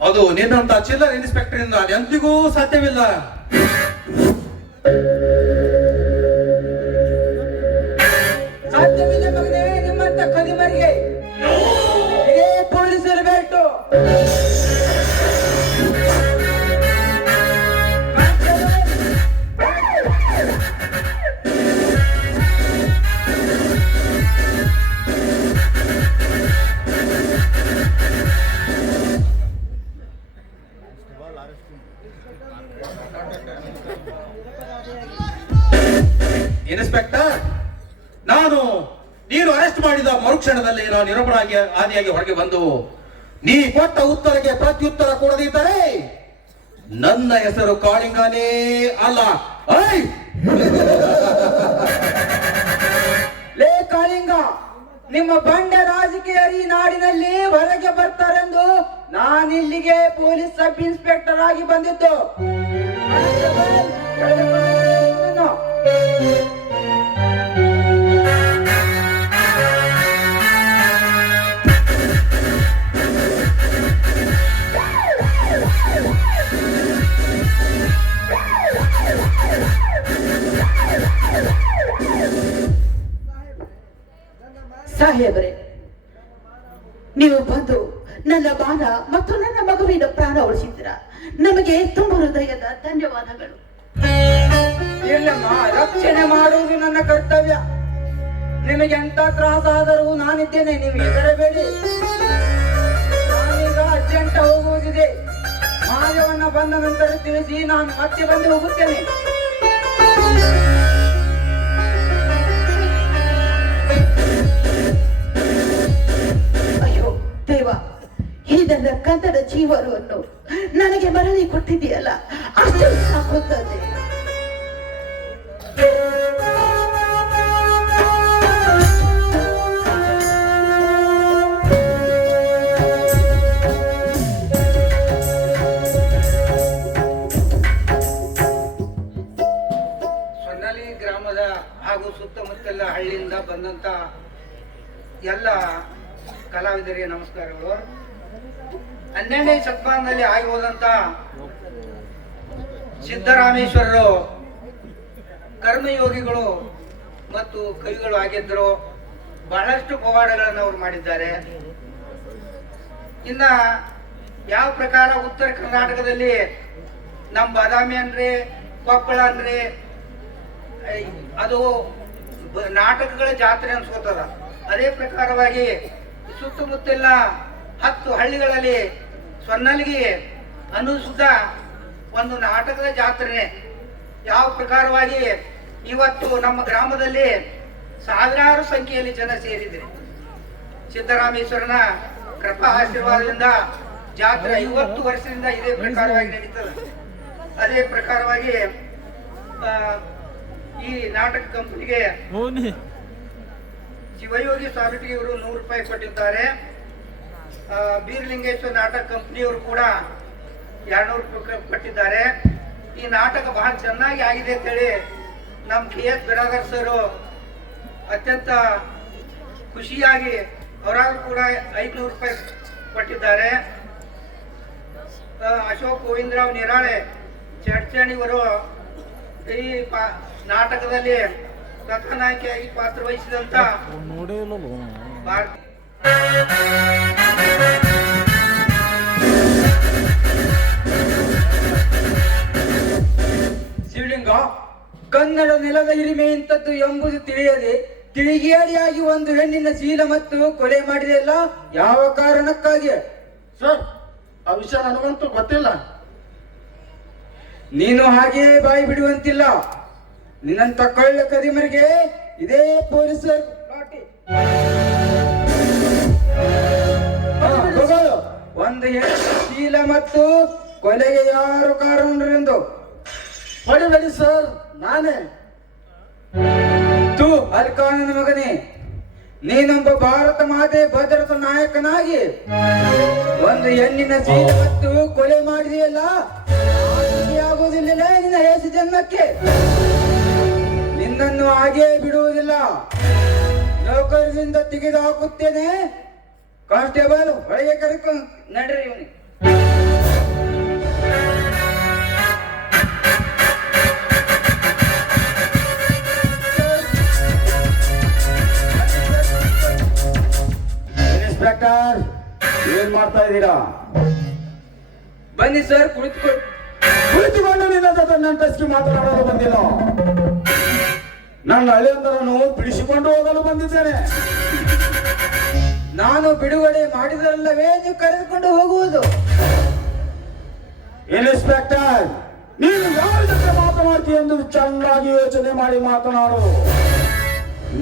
ಅದು ನಿನ್ನಂತ ಚಿಲ್ಲರ್ ಇನ್ಸ್ಪೆಕ್ಟರ್ ಇಂದ ಎಂದಿಗೂ ಸಾಧ್ಯವಿಲ್ಲ. ಸಾಧ್ಯವಿಲ್ಲ ಮಗನೇ, ನಿಮ್ಮಂತ ಕದಿಮರಿಗೆ ಇದೇ ಪೊಲೀಸರು ಬೇಕು. ಇನ್ಸ್ಪೆಕ್ಟರ್, ನೀನು ಅರೆಸ್ಟ್ ಮಾಡಿದ ಮರುಕ್ಷಣದಲ್ಲಿ ನಾನು ನಿರಪರಾಧಿ ಆದಿಯಾಗಿ ಹೊರಗೆ ಬಂದು ನೀ ಕೊಟ್ಟ ಉತ್ತರಕ್ಕೆ ಪ್ರತ್ಯುತ್ತರ ಕೊಡದಿದ್ದರೆ ನನ್ನ ಹೆಸರು ಕಾಳಿಂಗನೇ ಅಲ್ಲ. ಲೇ ಕಾಳಿಂಗ, ನಿಮ್ಮ ಬಂಡೆ ರಾಜಕೀಯರು ಈ ನಾಡಿನಲ್ಲಿ ಹೊರಗೆ ಬರ್ತಾರೆಂದು ನಾನಿಲ್ಲಿಗೆ ಪೊಲೀಸ್ ಸಬ್ ಇನ್ಸ್ಪೆಕ್ಟರ್ ಆಗಿ ಬಂದಿದ್ದು. ಸಾಹೇಬ್ರೆ, ನೀವು ಬಂದು ನನ್ನ ಮಾನ ಮತ್ತು ನನ್ನ ಮಗುವಿನ ಪ್ರಾಣ ಉಳಿಸಿದ್ರ. ನಮಗೆ ತುಂಬ ಹೃದಯದ ಧನ್ಯವಾದಗಳು. ಇಲ್ಲಮ್ಮ, ರಕ್ಷಣೆ ಮಾಡುವುದು ನನ್ನ ಕರ್ತವ್ಯ. ನಿಮಗೆ ಎಂತ ತ್ರಾಸಾದರೂ ನಾನಿದ್ದೇನೆ, ನೀವು ಹೆದರಬೇಡಿ. ನಾನೀಗ ಅರ್ಜೆಂಟ್ ಹೋಗುವುದಿದೆ. ಮಾಯವನ್ನ ಬಂದ ನಂತರ ತಿಳಿಸಿ ನಾನು ಮತ್ತೆ ಬಂದು ಹೋಗುತ್ತೇನೆ. ಅಯ್ಯೋ ದೇವ, ಈ ನನ್ನ ಕಂದನ ಜೀವನವನ್ನು ನನಗೆ ಮರಳಿ ಕೊಟ್ಟಿದೆಯಲ್ಲ, ಅಷ್ಟೇ ಸಾಕುತ್ತದೆ. ಸೊನ್ನಾಲಿ ಗ್ರಾಮದ ಹಾಗೂ ಸುತ್ತಮುತ್ತಲ ಹಳ್ಳಿಯಿಂದ ಬಂದಂತ ಎಲ್ಲ ಕಲಾವಿದರಿಗೆ ನಮಸ್ಕಾರಗಳು. 12ನೇ ಶತಮಾನದಲ್ಲಿ ಆಗಿ ಹೋದಂತ ಸಿದ್ದರಾಮೇಶ್ವರರು ಕರ್ಮಯೋಗಿಗಳು ಮತ್ತು ಕವಿಗಳು ಆಗಿದ್ದರು. ಬಹಳಷ್ಟು ಪವಾಡಗಳನ್ನು ಅವರು ಮಾಡಿದ್ದಾರೆ. ಇನ್ನ ಯಾವ ಪ್ರಕಾರ ಉತ್ತರ ಕರ್ನಾಟಕದಲ್ಲಿ ನಮ್ಮ ಬಾದಾಮಿ ಅಂದ್ರೆ, ಕೊಪ್ಪಳ ಅಂದ್ರೆ ಅದು ನಾಟಕಗಳ ಜಾತ್ರೆ ಅನ್ಸ್ಕೋತದ. ಅದೇ ಪ್ರಕಾರವಾಗಿ ಸುತ್ತಮುತ್ತಲಿನ 10 ಹಳ್ಳಿಗಳಲ್ಲಿ ಸೊನ್ನಲ್ಗಿ ಅನ್ನಿಸುತ್ತ ಒಂದು ನಾಟಕದ ಜಾತ್ರೆ. ಯಾವ ಪ್ರಕಾರವಾಗಿ ಇವತ್ತು ನಮ್ಮ ಗ್ರಾಮದಲ್ಲಿ ಸಾವಿರಾರು ಸಂಖ್ಯೆಯಲ್ಲಿ ಜನ ಸೇರಿದ್ರು. ಸಿದ್ದರಾಮೇಶ್ವರನ ಕೃಪಾ ಆಶೀರ್ವಾದದಿಂದ ಜಾತ್ರೆ 50 ವರ್ಷದಿಂದ ಇದೇ ಪ್ರಕಾರವಾಗಿ ನಡೀತದೆ. ಅದೇ ಪ್ರಕಾರವಾಗಿ ಈ ನಾಟಕ ಕಂಪನಿಗೆ ಶಿವಯೋಗಿ ಸ್ವಾಮಿಟಿಯವರು 100 ರೂಪಾಯಿ ಕೊಟ್ಟಿದ್ದಾರೆ. ಬೀರಲಿಂಗೇಶ್ವರ ನಾಟಕ ಕಂಪನಿಯವರು ಕೂಡ 200 ರೂಪಾಯಿ ಕೊಟ್ಟಿದ್ದಾರೆ. ಈ ನಾಟಕ ಬಹಳ ಚೆನ್ನಾಗಿ ಆಗಿದೆ ಅಂತೇಳಿ ನಮ್ಮ KS ಬಿರಾದರ್ ಸರ್ ಅತ್ಯಂತ ಖುಷಿಯಾಗಿ ಅವರಾದ್ರು ಕೂಡ 500 ರೂಪಾಯಿ ಕೊಟ್ಟಿದ್ದಾರೆ. ಅಶೋಕ್ ಗೋವಿಂದರಾವ್ ನಿರಾಳೆ ಚಡ್ಚಣಿಯವರು ಈ ನಾಟಕದಲ್ಲಿ ಕಥಾನಾಯಕಿಯಾಗಿ ಪಾತ್ರ ವಹಿಸಿದಂತ ಭಾರತಿ ಶಿವಲಿಂಗ, ಕನ್ನಡ ನೆಲದ ಹಿರಿಮೆ ಇಂಥದ್ದು ಎಂಬುದು ತಿಳಿಯದೆ ತಿಳಿಗೇಡಿಯಾಗಿ ಒಂದು ಹೆಣ್ಣಿನ ಶೀಲ ಮತ್ತು ಕೊಲೆ ಮಾಡಿದೆಯಲ್ಲ, ಯಾವ ಕಾರಣಕ್ಕಾಗಿ? ಸರ್, ಆ ವಿಷಯ ನನಗಂತೂ ಗೊತ್ತಿಲ್ಲ. ನೀನು ಹಾಗೆಯೇ ಬಾಯಿ ಬಿಡುವಂತಿಲ್ಲ. ನಿನ್ನಂತ ಕಳ್ಳ ಕದಿಮರಿಗೆ ಇದೇ ಪೊಲೀಸರು ಲಾಠಿ. ತಗೊಳ್ಳು. ಒಂದು ಹೆಣ್ಣಿನ ಶೀಲ ಮತ್ತು ಕೊಲೆಗೆ ಯಾರು ಕಾರಣರೆಂದು ಹೊಡಿಬೇಡಿ ಸರ್, ನಾನೇ. ತೂ ಅಲ್ಕಾನನ ಮಗನೇ, ನೀನೊಬ್ಬ ಭಾರತ ಮಾತೆ ಭದ್ರತಾ ನಾಯಕನಾಗಿ ಒಂದು ಹೆಣ್ಣಿನ ಶೀಲ ಮತ್ತು ಕೊಲೆ ಮಾಡಿದೆಯಲ್ಲ, ಆಗುವುದಿಲ್ಲ ನಿನ್ನ ಹೇಸಿ ಜನ್ಮಕ್ಕೆ. ನಿನ್ನನ್ನು ಹಾಗೇ ಬಿಡುವುದಿಲ್ಲ, ನೌಕರದಿಂದ ತೆಗೆದು ಹಾಕುತ್ತೇನೆ. ಕಾನ್ಸ್ಟೇಬಲ್, ಒಳಗೆ ಕರೆಕೊಂಡು ನಡ್ರಿ ಇವನಿಗೆ. ಇನ್ಸ್ಪೆಕ್ಟರ್, ಏನ್ ಮಾಡ್ತಾ ಇದ್ದೀರಾ? ಬನ್ನಿ ಸರ್, ಕುಳಿತುಕೊಂಡು ನಿನ್ನ ಜೊತೆ ನಂಟಸ್ಕಿ ಮಾತನಾಡಲು ಬಂದಿಲ್ಲ. ನನ್ನ ಹಳೆಯಂದರನ್ನು ಬಿಡಿಸಿಕೊಂಡು ಹೋಗಲು ಬಂದಿದ್ದೇನೆ. ನಾನು ಬಿಡುಗಡೆ ಮಾಡಿದರಲ್ಲವೇ ನೀವು ಕರೆದುಕೊಂಡು ಹೋಗುವುದು? ಇನ್ಸ್ಪೆಕ್ಟರ್, ನೀನು ಯಾರ ಜೊತೆ ಮಾತನಾಡ್ತೀಯ ಎಂದು ಚೆನ್ನಾಗಿ ಯೋಚನೆ ಮಾಡಿ ಮಾತನಾಡು.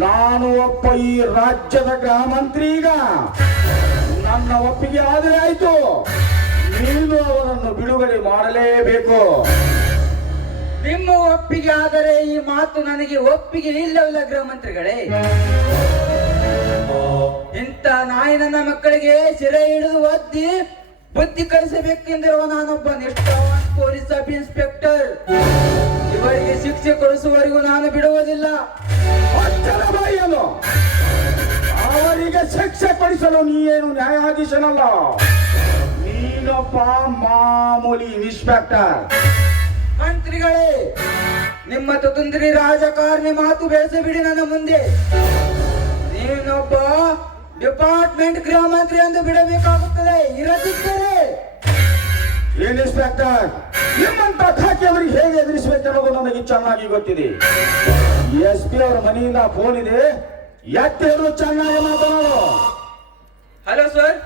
ನಾನು ಒಬ್ಬ ಈ ರಾಜ್ಯದ ಗೃಹ ಮಂತ್ರಿ. ಈಗ ನನ್ನ ಒಪ್ಪಿಗೆ ಆದರೆ ಆಯ್ತು, ನೀನು ಅವರನ್ನು ಬಿಡುಗಡೆ ಮಾಡಲೇಬೇಕು. ನಿಮ್ಮ ಒಪ್ಪಿಗೆ ಆದರೆ ಈ ಮಾತು ನನಗೆ ಒಪ್ಪಿಗೆ ಇಲ್ಲವಿಲ್ಲ ಗೃಹ ಮಂತ್ರಿಗಳೇ. ಇಂಥ ನಾಯಿ ನನ್ನ ಮಕ್ಕಳಿಗೆ ಸೆರೆ ಹಿಡಿದು ಒದ್ದಿ ಬುದ್ಧಿ ಕಲಿಸಬೇಕೆಂದಿರುವ ನಾನೊಬ್ಬ ನಿಷ್ಠಾವಾನ್ ಪೊಲೀಸ್ ಸಬ್ ಇನ್ಸ್ಪೆಕ್ಟರ್. ಇವರಿಗೆ ಶಿಕ್ಷೆ ಕೊಡಿಸುವವರೆಗೂ ನಾನು ಬಿಡುವುದಿಲ್ಲ. ಅವರಿಗೆ ಶಿಕ್ಷೆ ಕೊಡಿಸಲು ನೀನು ನ್ಯಾಯಾಧೀಶನಲ್ಲ, ನೀನೊಬ್ಬ ಮಾಮೂಲಿ ಇನ್ಸ್ಪೆಕ್ಟರ್. ಮಂತ್ರಿಗಳೇ, ನಿಮ್ಮ ತುತುಂದ್ರಿ ರಾಜಕಾರಣಿ ಮಾತು ಬೆಳೆಸಬಿಡಿ ನನ್ನ ಮುಂದೆ. ನೀನೊಬ್ಬ ಡಿಪಾರ್ಟ್ಮೆಂಟ್ ಗೃಹ ಮಂತ್ರಿ ಎಂದು ಬಿಡಬೇಕಾಗುತ್ತದೆ. ಇರದಿದ್ದರೆ ಇನ್ಸ್ಪೆಕ್ಟರ್, ನಿಮ್ಮಂತ ಖಾಕಿಯವರಿಗೆ ಹೇಗೆ ಎದುರಿಸಬೇಕೆನ್ನೋದು ನನಗೆ ಚೆನ್ನಾಗಿ ಗೊತ್ತಿದೆ. SP ಅವರ ಮನೆಯಿಂದ ಫೋನ್ ಇದೆ, ಎತ್ತೇನು ಚೆನ್ನಾಗಿ ಮಾತನಾಡು. ಹಲೋ ಸರ್,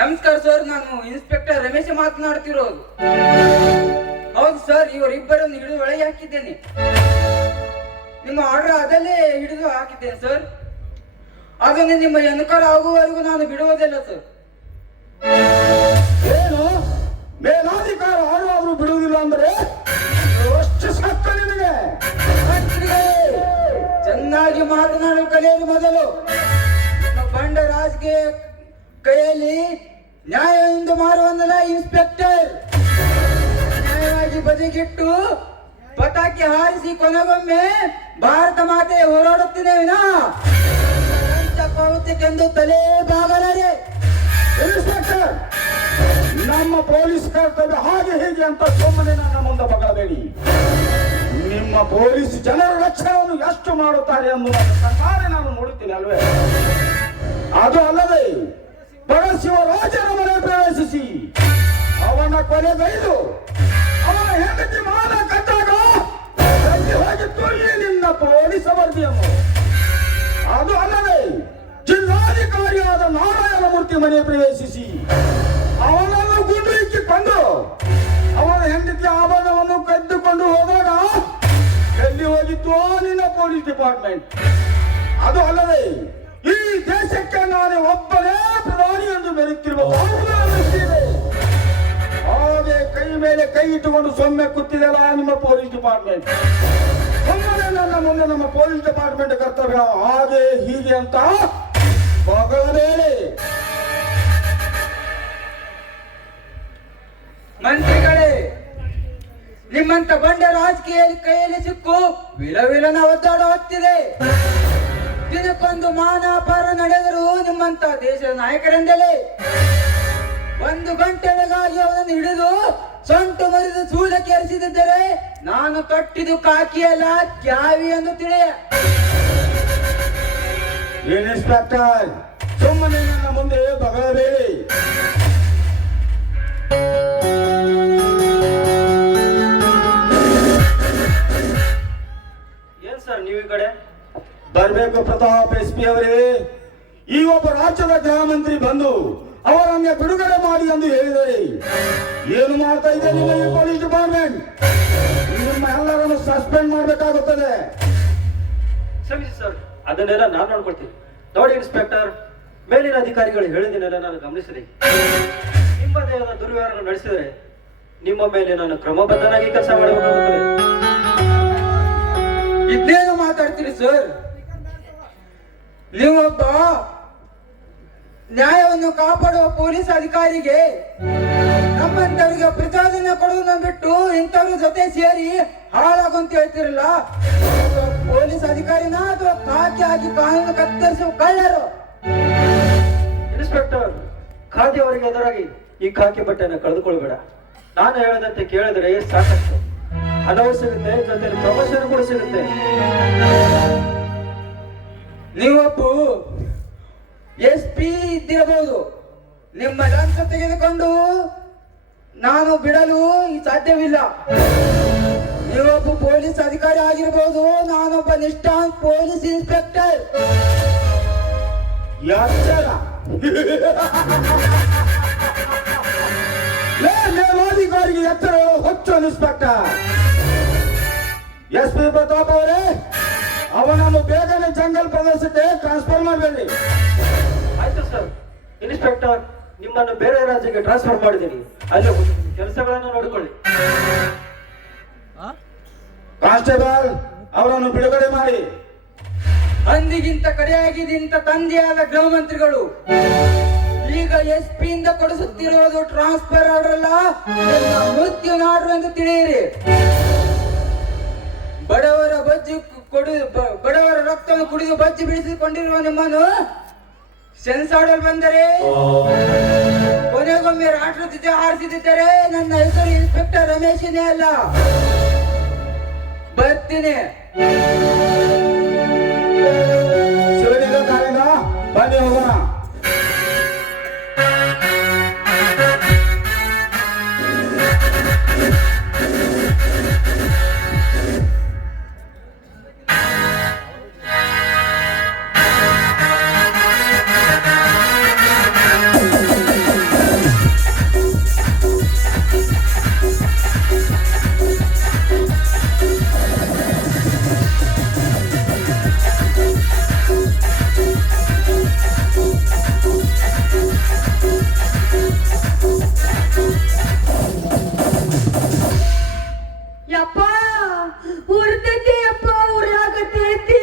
ನಮಸ್ಕಾರ ಸರ್, ನಾನು ಇನ್ಸ್ಪೆಕ್ಟರ್ ರಮೇಶ್ ಮಾತನಾಡ್ತಿರೋದು. ಹೌದು ಸರ್, ಇವರಿಬ್ಬರನ್ನು ಹಿಡಿದು ಒಳಗೆ ಹಾಕಿದ್ದೇನೆ. ನಿಮ್ಮ ಆರ್ಡರ್ ಅದಲ್ಲೇ ಹಿಡಿದು ಹಾಕಿದ್ದೇನೆ ಸರ್. ಅದನ್ನು ನಿಮ್ಮ ಎನ್ಕರ್ ಆಗುವವರೆಗೂ ನಾನು ಬಿಡುವುದಿಲ್ಲ ಸರ್. ಏನು ಮೇಲಾಧಿಕಾರ ಆಡುವಾದ್ರೂ ಬಿಡುವುದಿಲ್ಲ ಅಂದ್ರೆ ಎಷ್ಟು ಸಕ್ಕ ನಿನಗೆ? ಚೆನ್ನಾಗಿ ಮಾತನಾಡಲು ಕಲಿಯಲು ಮೊದಲು ನಿಮ್ಮ ಬಂಡ ರಾಜಕೀಯ ಕೈಯಲ್ಲಿ ನ್ಯಾಯ ಎಂದು ಮಾರುವನ್ನಲ್ಲ ಇನ್ಸ್ಪೆಕ್ಟರ್. ನ್ಯಾಯವಾಗಿ ಬದಿಗಿಟ್ಟು ಪಟಾಕಿ ಹಾರಿಸಿ ಕೊನೆಗೊಮ್ಮೆ ಭಾರತ ಮಾತೆ ಹೋರಾಡುತ್ತಿದೆ ವಿನಾ ಪಾವತಿಗೆಂದು ತಲೆ ಬಾಗಲಾರೆ. ಇನ್ಸ್ಪೆಕ್ಟರ್, ನಮ್ಮ ಪೊಲೀಸ್ ಕರ್ತವ್ಯ ಹಾಗೆ ಹೇಗೆ ಅಂತ ಸುಮ್ಮನೆ ನನ್ನ ಮುಂದೆ ಬಗಳಬೇಡಿ. ನಿಮ್ಮ ಪೊಲೀಸ್ ಜನರ ರಕ್ಷಣೆಯನ್ನು ಎಷ್ಟು ಮಾಡುತ್ತಾರೆ ಎಂಬುದನ್ನು ಕಣ್ಣಾರೆ ನಾನು ನೋಡುತ್ತೇನೆ ಅಲ್ವೇ? ಅದು ಅಲ್ಲದೆ ಪರಶಿವರಾಜನ ಮನೆ ಪ್ರವೇಶಿಸಿ ಅವನ ಕೊಲೆಗೈದು ಅವನ ಹೆಂಡತಿ ಮಾನ ಕಟ್ಟಾಗ ಹೋಗಿತ್ತು ಈ ನಿನ್ನ ಪೊಲೀಸ್ ವರದಿಯನ್ನು. ಅದು ಅಲ್ಲದೆ ಜಿಲ್ಲಾಧಿಕಾರಿಯಾದ ನಾರಾಯಣ ಮೂರ್ತಿ ಮನೆ ಪ್ರವೇಶಿಸಿ ಅವನನ್ನು ಗುಂಡು ಇಕ್ಕಿಕೊಂಡು ಅವನ ಹೆಂಡತಿ ಆಭರಣವನ್ನು ಕದ್ದುಕೊಂಡು ಹೋದಾಗ ಎಲ್ಲಿ ಹೋಗಿತ್ತು ನಿನ್ನ ಪೊಲೀಸ್ ಡಿಪಾರ್ಟ್ಮೆಂಟ್. ಅದು ಅಲ್ಲದೆ ಈ ದೇಶಕ್ಕೆ ನಾನು ಒಬ್ಬನೇ ಪ್ರಧಾನಿ ಎಂದು ಮೆರೆಯುತ್ತಿರುವ ಹಾಗೆ ಕೈ ಮೇಲೆ ಕೈ ಇಟ್ಟುಕೊಂಡು ಸೊಮ್ಮೆ ಕೂತಿದೆಲ್ಲ ನಿಮ್ಮ ಪೊಲೀಸ್ ಡಿಪಾರ್ಟ್ಮೆಂಟ್. ಒಮ್ಮೆ ನನ್ನ ಮುಂದೆ ನಮ್ಮ ಪೊಲೀಸ್ ಡಿಪಾರ್ಟ್ಮೆಂಟ್ ಕರ್ತವ್ಯ ಹಾಗೆ ಹೀಗೆ ಅಂತ ಬಗಳಬೇಡಿ. ಮಂತ್ರಿಗಳೇ, ನಿಮ್ಮಂತ ಬಂಡ ರಾಜಕೀಯ ಕೈಯಲ್ಲಿ ಸಿಕ್ಕು ವಿಲವಿಲನ ಒದ್ದಾಡ ಹೊತ್ತಿದೆ. ದಿನಕ್ಕೊಂದು ಮಾನಾಪಾರ ನಡೆದರೂ ನಿಮ್ಮಂತ ದೇಶದ ನಾಯಕರೆಂದಲೇ. 1 ಗಂಟೆಗಾಗಿ ಅವನನ್ನು ಹಿಡಿದು ಸೊಂಟು ಮರಿದು ಸೂಲಕ್ಕೆ ಏರಿಸಿದ್ದರೆ ನಾನು ತೊಟ್ಟಿದ್ದು ಕಾಕಿಯಲ್ಲ ಕ್ಯಾವಿ ಎಂದು ತಿಳಿಯ. ಇನ್ಸ್ಪೆಕ್ಟರ್, ಸುಮ್ಮನೆ ನನ್ನ ಮುಂದೆ ಬಗಳಬೇಡಿ. ಏನ್ ಸರ್ ನೀವು ಈ ಕಡೆ? ಬರ್ಬೇಕು ಪ್ರತಾಪ್ SP ಅವರೇ. ಈ ಒಬ್ಬ ರಾಜ್ಯದ ಗೃಹ ಮಂತ್ರಿ ಬಂದು ಅವರನ್ನೇ ಬಿಡುಗಡೆ ಮಾಡಿ ಎಂದು ಹೇಳಿದರೆ ಏನು ಮಾಡ್ತಾ ಇದೆ ನಿಮ್ಮ ಈ ಪೊಲೀಸ್ ಡಿಪಾರ್ಟ್ಮೆಂಟ್? ನಿಮ್ಮ ಎಲ್ಲರನ್ನು ಸಸ್ಪೆಂಡ್ ಮಾಡಬೇಕಾಗುತ್ತದೆ. ಕ್ಷಮಿಸಿ ಸರ್, ಅದನ್ನೆಲ್ಲ ನಾನು ನೋಡ್ಕೊಳ್ತೀನಿ. ನೋಡಿ ಇನ್ಸ್ಪೆಕ್ಟರ್, ಮೇಲಿನ ಅಧಿಕಾರಿಗಳು ಹೇಳಿದನ್ನೆಲ್ಲ ನಾನು ಗಮನಿಸಿದೆ. ನಿಮ್ಮದೇ ಆದ ದುರ್ವ್ಯವಹಾರ ನಡೆಸಿದರೆ ನಿಮ್ಮ ಮೇಲೆ ನಾನು ಕ್ರಮಬದ್ಧನಾಗಿ ಕೆಲಸ ಮಾಡಬೇಕಾಗುತ್ತದೆ. ಇದೇನು ಮಾತಾಡ್ತೀರಿ ಸರ್? ನೀವೊಬ್ಬ ನ್ಯಾಯವನ್ನು ಕಾಪಾಡುವ ಪೊಲೀಸ್ ಅಧಿಕಾರಿಗೆ ನಮ್ಮಂತವರಿಗೆ ಪ್ರಚೋದನೆ ಕೊಡುವುದನ್ನು ಬಿಟ್ಟು ಇಂಥವ್ರ ಜೊತೆ ಸೇರಿ ಹಾಳಾಗುವಂತ ಹೇಳ್ತಿರಲ್ಲ. ಪೊಲೀಸ್ ಅಧಿಕಾರಿನ ಅಥವಾ ಕಾಕಿ ಹಾಕಿ ಕಾನೂನು ಕತ್ತರಿಸುವ ಕಳ್ಳರು? ಇನ್ಸ್ಪೆಕ್ಟರ್, ಖಾದಿ ಅವರಿಗೆ ಎದುರಾಗಿ ಈ ಖಾಕಿ ಬಟ್ಟೆಯನ್ನು ಕಳೆದುಕೊಳ್ಬೇಡ. ನಾನು ಹೇಳದಂತೆ ಕೇಳಿದರೆ ಸಾಕಷ್ಟು ಹಣವೂ ಸಿಗುತ್ತೆ, ಜೊತೆ ಪ್ರಮೋಷನ್ ಕೂಡ ಸಿಗುತ್ತೆ. ನೀವೊಬ್ಬ SP ಇದ್ದಿರಬಹುದು. ನಿಮ್ಮ ಲಂಚ ತೆಗೆದುಕೊಂಡು ನಾನು ಬಿಡಲು ಸಾಧ್ಯವಿಲ್ಲ. ನೀವೊಬ್ಬ ಪೊಲೀಸ್ ಅಧಿಕಾರಿ ಆಗಿರಬಹುದು, ನಾನೊಬ್ಬ ನಿಷ್ಠಾಂತ ಪೊಲೀಸ್ ಇನ್ಸ್ಪೆಕ್ಟರ್. ಎಚ್ಚರ. ಮೇಲಾಧಿಕಾರಿಗೆ ಎಚ್ಚರ ಹೊಚ್ಚ ಇನ್ಸ್ಪೆಕ್ಟರ್. SP ಪ್ರತಾಪ್ ಅವರೇ, ಅವನನ್ನು ಬೇಗನೆ ಜಂಗಲ್ ಪ್ರದೇಶಕ್ಕೆ ಟ್ರಾನ್ಸ್ಫರ್ ಮಾಡಬೇಡಿ. ಆಯ್ತು ಸರ್. ಇನ್ಸ್ಪೆಕ್ಟರ್, ನಿಮ್ಮನ್ನು ಬೇರೆ ರಾಜ್ಯಕ್ಕೆ ಟ್ರಾನ್ಸ್ಫರ್ ಮಾಡಿದ್ದೀನಿ. ಅಲ್ಲಿ ಕೆಲಸಗಳನ್ನು ನೋಡಿಕೊಳ್ಳಿ. ಕಾನ್ಸ್ಟೇಬಲ್, ಅವರನ್ನು ಬಿಡುಗಡೆ ಮಾಡಿ. ಅಂದಿಗಿಂತ ಕಡೆಯಾಗಿದ್ದಂತ ತಂದೆಯಾದ ಗೃಹ ಮಂತ್ರಿಗಳು ಈಗ SP ಇಂದ ಕೊಡಿಸುತ್ತಿರುವುದು ಟ್ರಾನ್ಸ್ಫರ್ ಆರ್ಡರ್ ಅಲ್ಲ, ಮೃತ್ಯು ಆರ್ಡರ್ ಎಂದು ತಿಳಿಯಿರಿ. ಬಡವರ ರಕ್ತವನ್ನು ಕುಡಿದು ಬಜ್ಜಿ ಬೀಳಿಸಿಕೊಂಡಿರುವ ನಿಮ್ಮನ್ನು ಸೆನ್ಸಾರ್ಡರ್ ಬಂದರೆ ಕೊನೆಗೊಮ್ಮೆ ರಾಷ್ಟ್ರಧ್ವಜ ಹಾರಿಸಿದ್ದರೆ ನನ್ನ ಹೆಸರು ಇನ್ಸ್ಪೆಕ್ಟರ್ ರಮೇಶನೇ ಅಲ್ಲ. ಬರ್ತೀನಿ. ಶಿವಲಿಂಗ ಕಾರಿಂದ ಬನ್ನಿ ಹೋಗೋಣ. ಯಪ್ಪ ಉರ್ತೈತಿ, ಯಪ್ಪ ಉರಾಗತೈತಿ.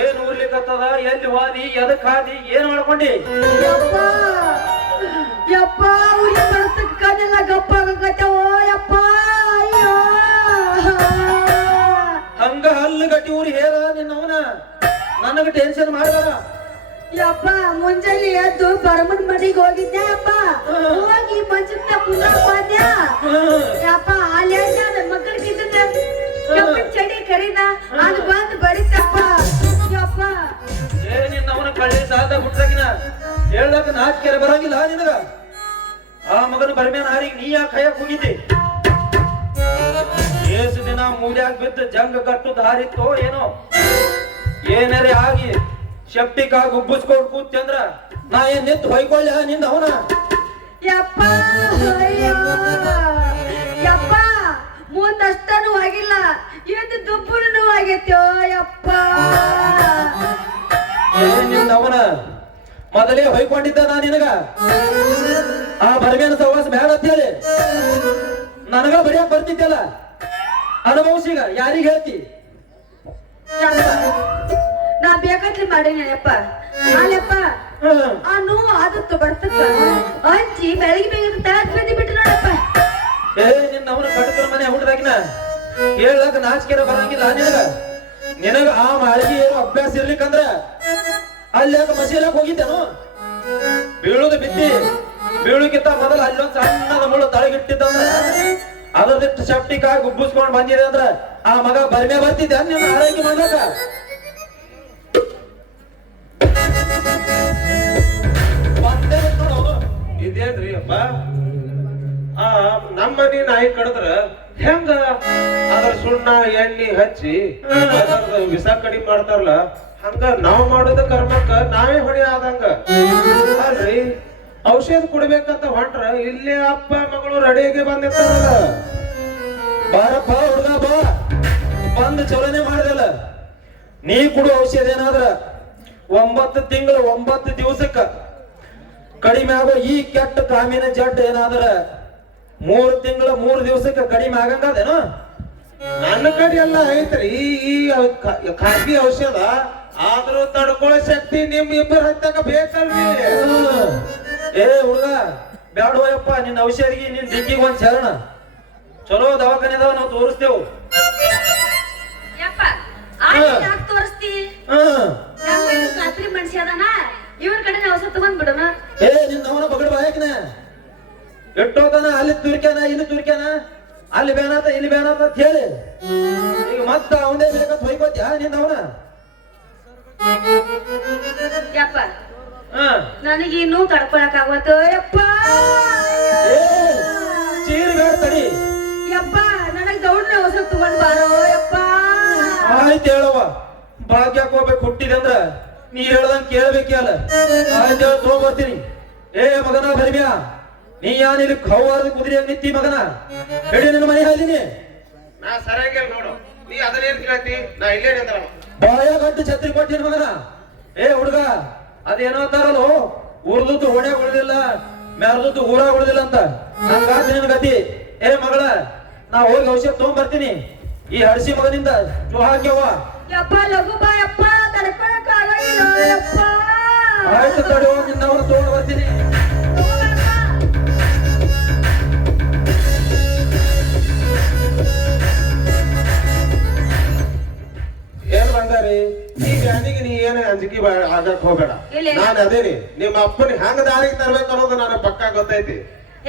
ಏನ್ ಊರ್ಲಿಕ್ಕತ್ತದ? ಎಲ್ಲಿ ವಾದಿ, ಎದಕ್ ಹಾದಿ, ಏನ್ ಮಾಡ್ಕೊಂಡಿ? ಯಪ್ಪ ಯಪ್ಪ ಉರಿ ಬರ್ತಕ್ ಕಣ್ಣೆಲ್ಲ ಗಪ್ಪ ಆಗಕತ್ತವೋ ಯಪ್ಪ. ಅಯ್ಯೋ, ಹಂಗ ಹಲ್ಲು ಗಟ್ಟಿ ಊರಿ ಹೇಳ ನಿನ್ನವನ. ನನಗ ಟೆನ್ಷನ್ ಮಾಡಬೇಡ. ಯಪ್ಪ ಮುಂಜಾನೆ ಎದ್ದು ಬರಮನ್ ಮನೆಗೆ ಹೋಗಿದ್ದೆ ಅಪ್ಪ. ಹೋಗಿ ಮಂಚದ ಪುನಃ ಬಂದ್ಯ ಯಪ್ಪ. ಅಲ್ಲಿ ನನ್ನ ಮಕ್ಕಳಿಗಿದ್ದ ಚಡಿ ಕರೀದ ಅದು ಬಂದು ಬಡಿತಪ್ಪ ಯಪ್ಪ. ನಿನ್ನವನ ಕಳ್ಳಿ ಸಾದ ಬಿಟ್ಟಾಗಿನ ಹೇಳ್ದಕ್ಕ ನಾಚಿಕೆರೆ ಬರಂಗಿಲ್ಲ ನಿನಗ. ಆ ಮಗನ ಬರಮೇನ ಹಾರಿಗೆ ನೀ ಯಾಕೆ ಕೈಯಾಗ ಹೋಗಿದ್ದಿ? ಏಸು ದಿನ ಮೂಲ್ಯಾಗ ಬಿದ್ದು ಜಂಗ ಕಟ್ಟುದ ಹಾರಿತ್ತೋ ಏನೋ. ಏನಾರೇ ಆಗಿ ಶಕ್ತಿಕಾಗಿ ಉಬ್ಬಿಸ್ಕೊಂಡು ಕೂತ್ಯಂದ್ರ ನಾ ಏನ್ ನಿಂತು ಹೊಯ್ಕೊಳ್ಳ ನಿಂದ ಅವನ. ಯಪ್ಪ ಅಯ್ಯೋ ಯಪ್ಪ, ಮುಂದಷ್ಟೂ ಆಗಿಲ್ಲ, ಇದು ದುಬ್ಬುನು ಆಗೈತೋ ಯಪ್ಪ. ನಿಂದ ಅವನ ಮೊದಲೇ ಹೊಯ್ಕೊಂಡಿದ್ದ ನಾ ನಿನಗ. ಆ ಬರಮೇನ ಸವಾಸ ಬೇಡ ಅಂತ ಹೇಳಿ ನನಗ ಬಡಿಯಾಕ ಬರ್ತಿದ್ದಲ್ಲ. ಅನುಭವಿಸೀಗ ಯಾರಿಗ ಹೇಳ್ತಿ? ನಾ ಬೇಕತ್ಲಿ ಮಾಡೀನಿ ಯಪ್ಪ. ಅಲ್ಲಪ್ಪ ಆ ನೋವು ಆದತ್ತು ಬರ್ತಕ್ಕ ಹಂಚಿ ಬೆಳಗ್ಗೆ ಬೇಗ ತಳಕ್ ಬಂದಿ ಬಿಟ್ಟು ನೋಡಪ್ಪ. ನಿನ್ನ ಅವನ ಕಟಕರ ಮನೆ ಹುಟ್ಟದಾಗಿನ ಹೇಳಕ್ ನಾಚಿಕೆರ ಬರಂಗಿಲ್ಲ ನಿನಗ. ನಿನಗ ಆ ಮಾಳಿಗೆ ಏನು ಅಭ್ಯಾಸ ಇರ್ಲಿಕ್ಕಂದ್ರ ಅಲ್ಲಿ ಯಾಕ ಮಸೀಲಾಕ ಹೋಗಿದ್ದೇನು? ಬೀಳುದು ಬಿತ್ತಿ ಬೀಳುಕಿಂತ ಮೊದಲು ಅಲ್ಲೊಂದ್ ಸಣ್ಣದ ಮುಳ್ಳು ತಳಗಿಟ್ಟಿದ್ದಂದ್ರ ಅದ್ರದಿಟ್ಟು ಸೆಪ್ಟಿಕ್ ಆಗಿ ಉಬ್ಬಿಸ್ಕೊಂಡ್ ಬಂದಿದೆ ಅಂದ್ರ ಆ ಮಗ ಬರ್ಮೆ ಬರ್ತಿದ್ದೆ ನಿನ್ನ ಆರೈಕೆ ಮಾಡ್ಬೇಕ. ಇದೇನ್ರಿ ಅಪ್ಪ ನಮ್ಮ ಮನಿ ನಾಯಿ ಕಡದ್ರ ಹೆಂಗ ಅದ್ರ ಸುಣ್ಣ ಎಣ್ಣೆ ಹಚ್ಚಿ ವಿಷ ಕಡಿಮೆ ಮಾಡ್ತಾರಲ್ಲ ಹಂಗ ನಾವ್ ಮಾಡೋದ ಕರ್ಮಕ್ಕ ನಾವೇ ಹೊಡಿ ಆದಂಗ ಅಲ್ರಿ. ಔಷಧ ಕುಡಿಬೇಕಂತ ಹೊಂಟ್ರ ಇಲ್ಲೇ ಅಪ್ಪ ಮಗಳು ರೆಡಿಯಾಗಿ ಬಂದಿರ್ತಾರಲ್ಲ. ಬಾರಪ್ಪ ಹುಡುಗ ಬಾ, ಬಂದು ಚಲನೆ ಮಾಡಿದಲ್ಲ. ನೀ ಕೊಡು ಔಷಧ ಏನಾದ್ರ 9 ತಿಂಗಳು 9 ದಿವಸಕ್ಕ ಕಡಿಮೆ ಆಗೋ ಈ ಕೆಟ್ಟ ಕಾಮಿನ ಜಡ್ ಏನಾದ್ರ 3 ತಿಂಗಳು 3 ದಿವಸಕ್ಕ ಕಡಿಮೆ ಆಗಂಗದೇನು? ನನ್ನ ಕಡೆ ಎಲ್ಲ ಐತ್ರಿ ಈ ಖಾಸಗಿ ಔಷಧ, ಆದ್ರೂ ತಡ್ಕೊಳ್ಳೋ ಶಕ್ತಿ ನಿಮ್ ಇಬ್ಬರ ಹತ್ತಕ ಬೇಕಲ್ರಿ. ಏ ಹುಡುಗ ಬ್ಯಾಡೋಯಪ್ಪ, ನಿನ್ನ ಔಷಧಿಗೆ ನಿನ್ ಡಿಕ್ಕಿಗೆ ಒಂದ್ ಶರಣ. ಚಲೋ ದವಾಖಾನೆ ಅದಾವ, ನಾವು ತೋರಿಸ್ತೇವು. ಯಪ್ಪ ಯಾಕೆ ತೋರಿಸ್ತಿ? ಖಾತ್ರಿ ಮನುಷ್ಯ ಅದಾನ, ಇವ್ರ ಕಡೆ ಔಷಧ ತಗೊಂಡ್ ಬಿಡೋಣ. ಏ ನಿನ್ನ ಅವನ ಬಗಡ ಬಾಯಕನ ಎಟ್ಟೋತಾನ, ಅಲ್ಲಿ ತುರ್ಕ್ಯಾನ ಇಲ್ಲಿ ತುರ್ಕ್ಯಾನ, ಅಲ್ಲಿ ಬೇನಾತ ಇಲ್ಲಿ ಬೇನಾತ ಅಂತ ಹೇಳಿ ಈಗ ಮತ್ತ ಅವನೇ ಬೇಕಂತ ಹೊಯ್ಕೋತ್ಯಾ ನಿನ್ನ ಅವನ? ಯಪ್ಪ ನನಗೆ ಇನ್ನೂ ತಡ್ಕೊಳಕ್ ಆಗವತ್ತು ಯಪ್ಪ. ಚೀರಿಗಾರ ತಡಿ ಯಪ್ಪ, ನನಗ್ ದೌಡ್ನ ಔಷಧ ತಗೊಂಡ್ ಬಾರೋ ಯಪ್ಪ. ಆಯ್ತು ಹೇಳವ, ಭಾಗ್ಯಕ್ಕೆ ಹೋಗ್ಬೇಕು ಹುಟ್ಟಿದೆ ಅಂದ್ರ ನೀ ಹೇಳ್ದಂಗ ಕೇಳ್ಬೇಕಿ ಅಲ್ಲ. ಆಯ್ತು ಹೇಳ ತಗೋಬರ್ತೀನಿ. ಏ ಮಗನ ಬರ್ಮ್ಯಾ, ನೀ ಯಾನ್ ಇಲ್ಲಿ ಕವ್ವಾರದ ಕುದುರೆ ನಿತ್ತಿ ಮಗನ, ಹೇಳಿ ನಿನ್ನ ಮನೆ ಹಾಲಿನಿ. ನಾ ಸರಿಯಾಗಿ ನೋಡು, ನೀ ಅದನ್ನೇನ್ ಕೇಳ್ತಿ, ನಾ ಇಲ್ಲೇ ನಿಂತರ ಬಾಯ ಗಂಟು ಛತ್ರಿ ಕೊಟ್ಟಿನ ಮಗನ. ಏ ಹುಡುಗ, ಅದೇನೋ ಅಂತಾರಲ್ಲ, ಊರ್ದದ್ದು ಓಣ್ಯಾಗ ಉಳಿದಿಲ್ಲ, ಮ್ಯಾರ್ದದ್ದು ಊರಾಗ ಉಳಿದಿಲ್ಲ ಅಂತ, ಹಂಗಾತಿ ನಿನ್ ಗತಿ. ಏ ಮಗಳ, ನಾ ಹೋಗಿ ಔಷಧ ತಗೊಂಡ್ ಬರ್ತೀನಿ. ಈ ಹಡ್ಸಿ ಮಗನಿಂದ ಜೋ ಹಾಕ್ಯವ್ವ. ಯಪ್ಪ ಲಘು ಬಾ ಯಪ್ಪ, ತಡ್ಕೊಳಕ್ ಆಗಲ್ಲ ಯಪ್ಪ. ಆಯ್ತು ತಡೆಯೋ, ನಿನ್ನವನ್ನ ತಗೊಂಡ್ ಬರ್ತೀನಿ. ಏನ್ ಬಂಗಾರಿ, ಈ ಬ್ಯಾನಿಗೆ ನೀ ಏನ್ ಅಂಜಿಕೆ ಆಗಕ್ ಹೋಗ್ಬೇಡ. ನಾನ್ ಅದೇನಿ ನಿಮ್ಮ ಅಪ್ಪನ ಹೆಂಗ ದಾರಿಗೆ ತರ್ಬೇಕು ಅನ್ನೋದು ನಾನು ಪಕ್ಕಾ ಗೊತ್ತೈತಿ.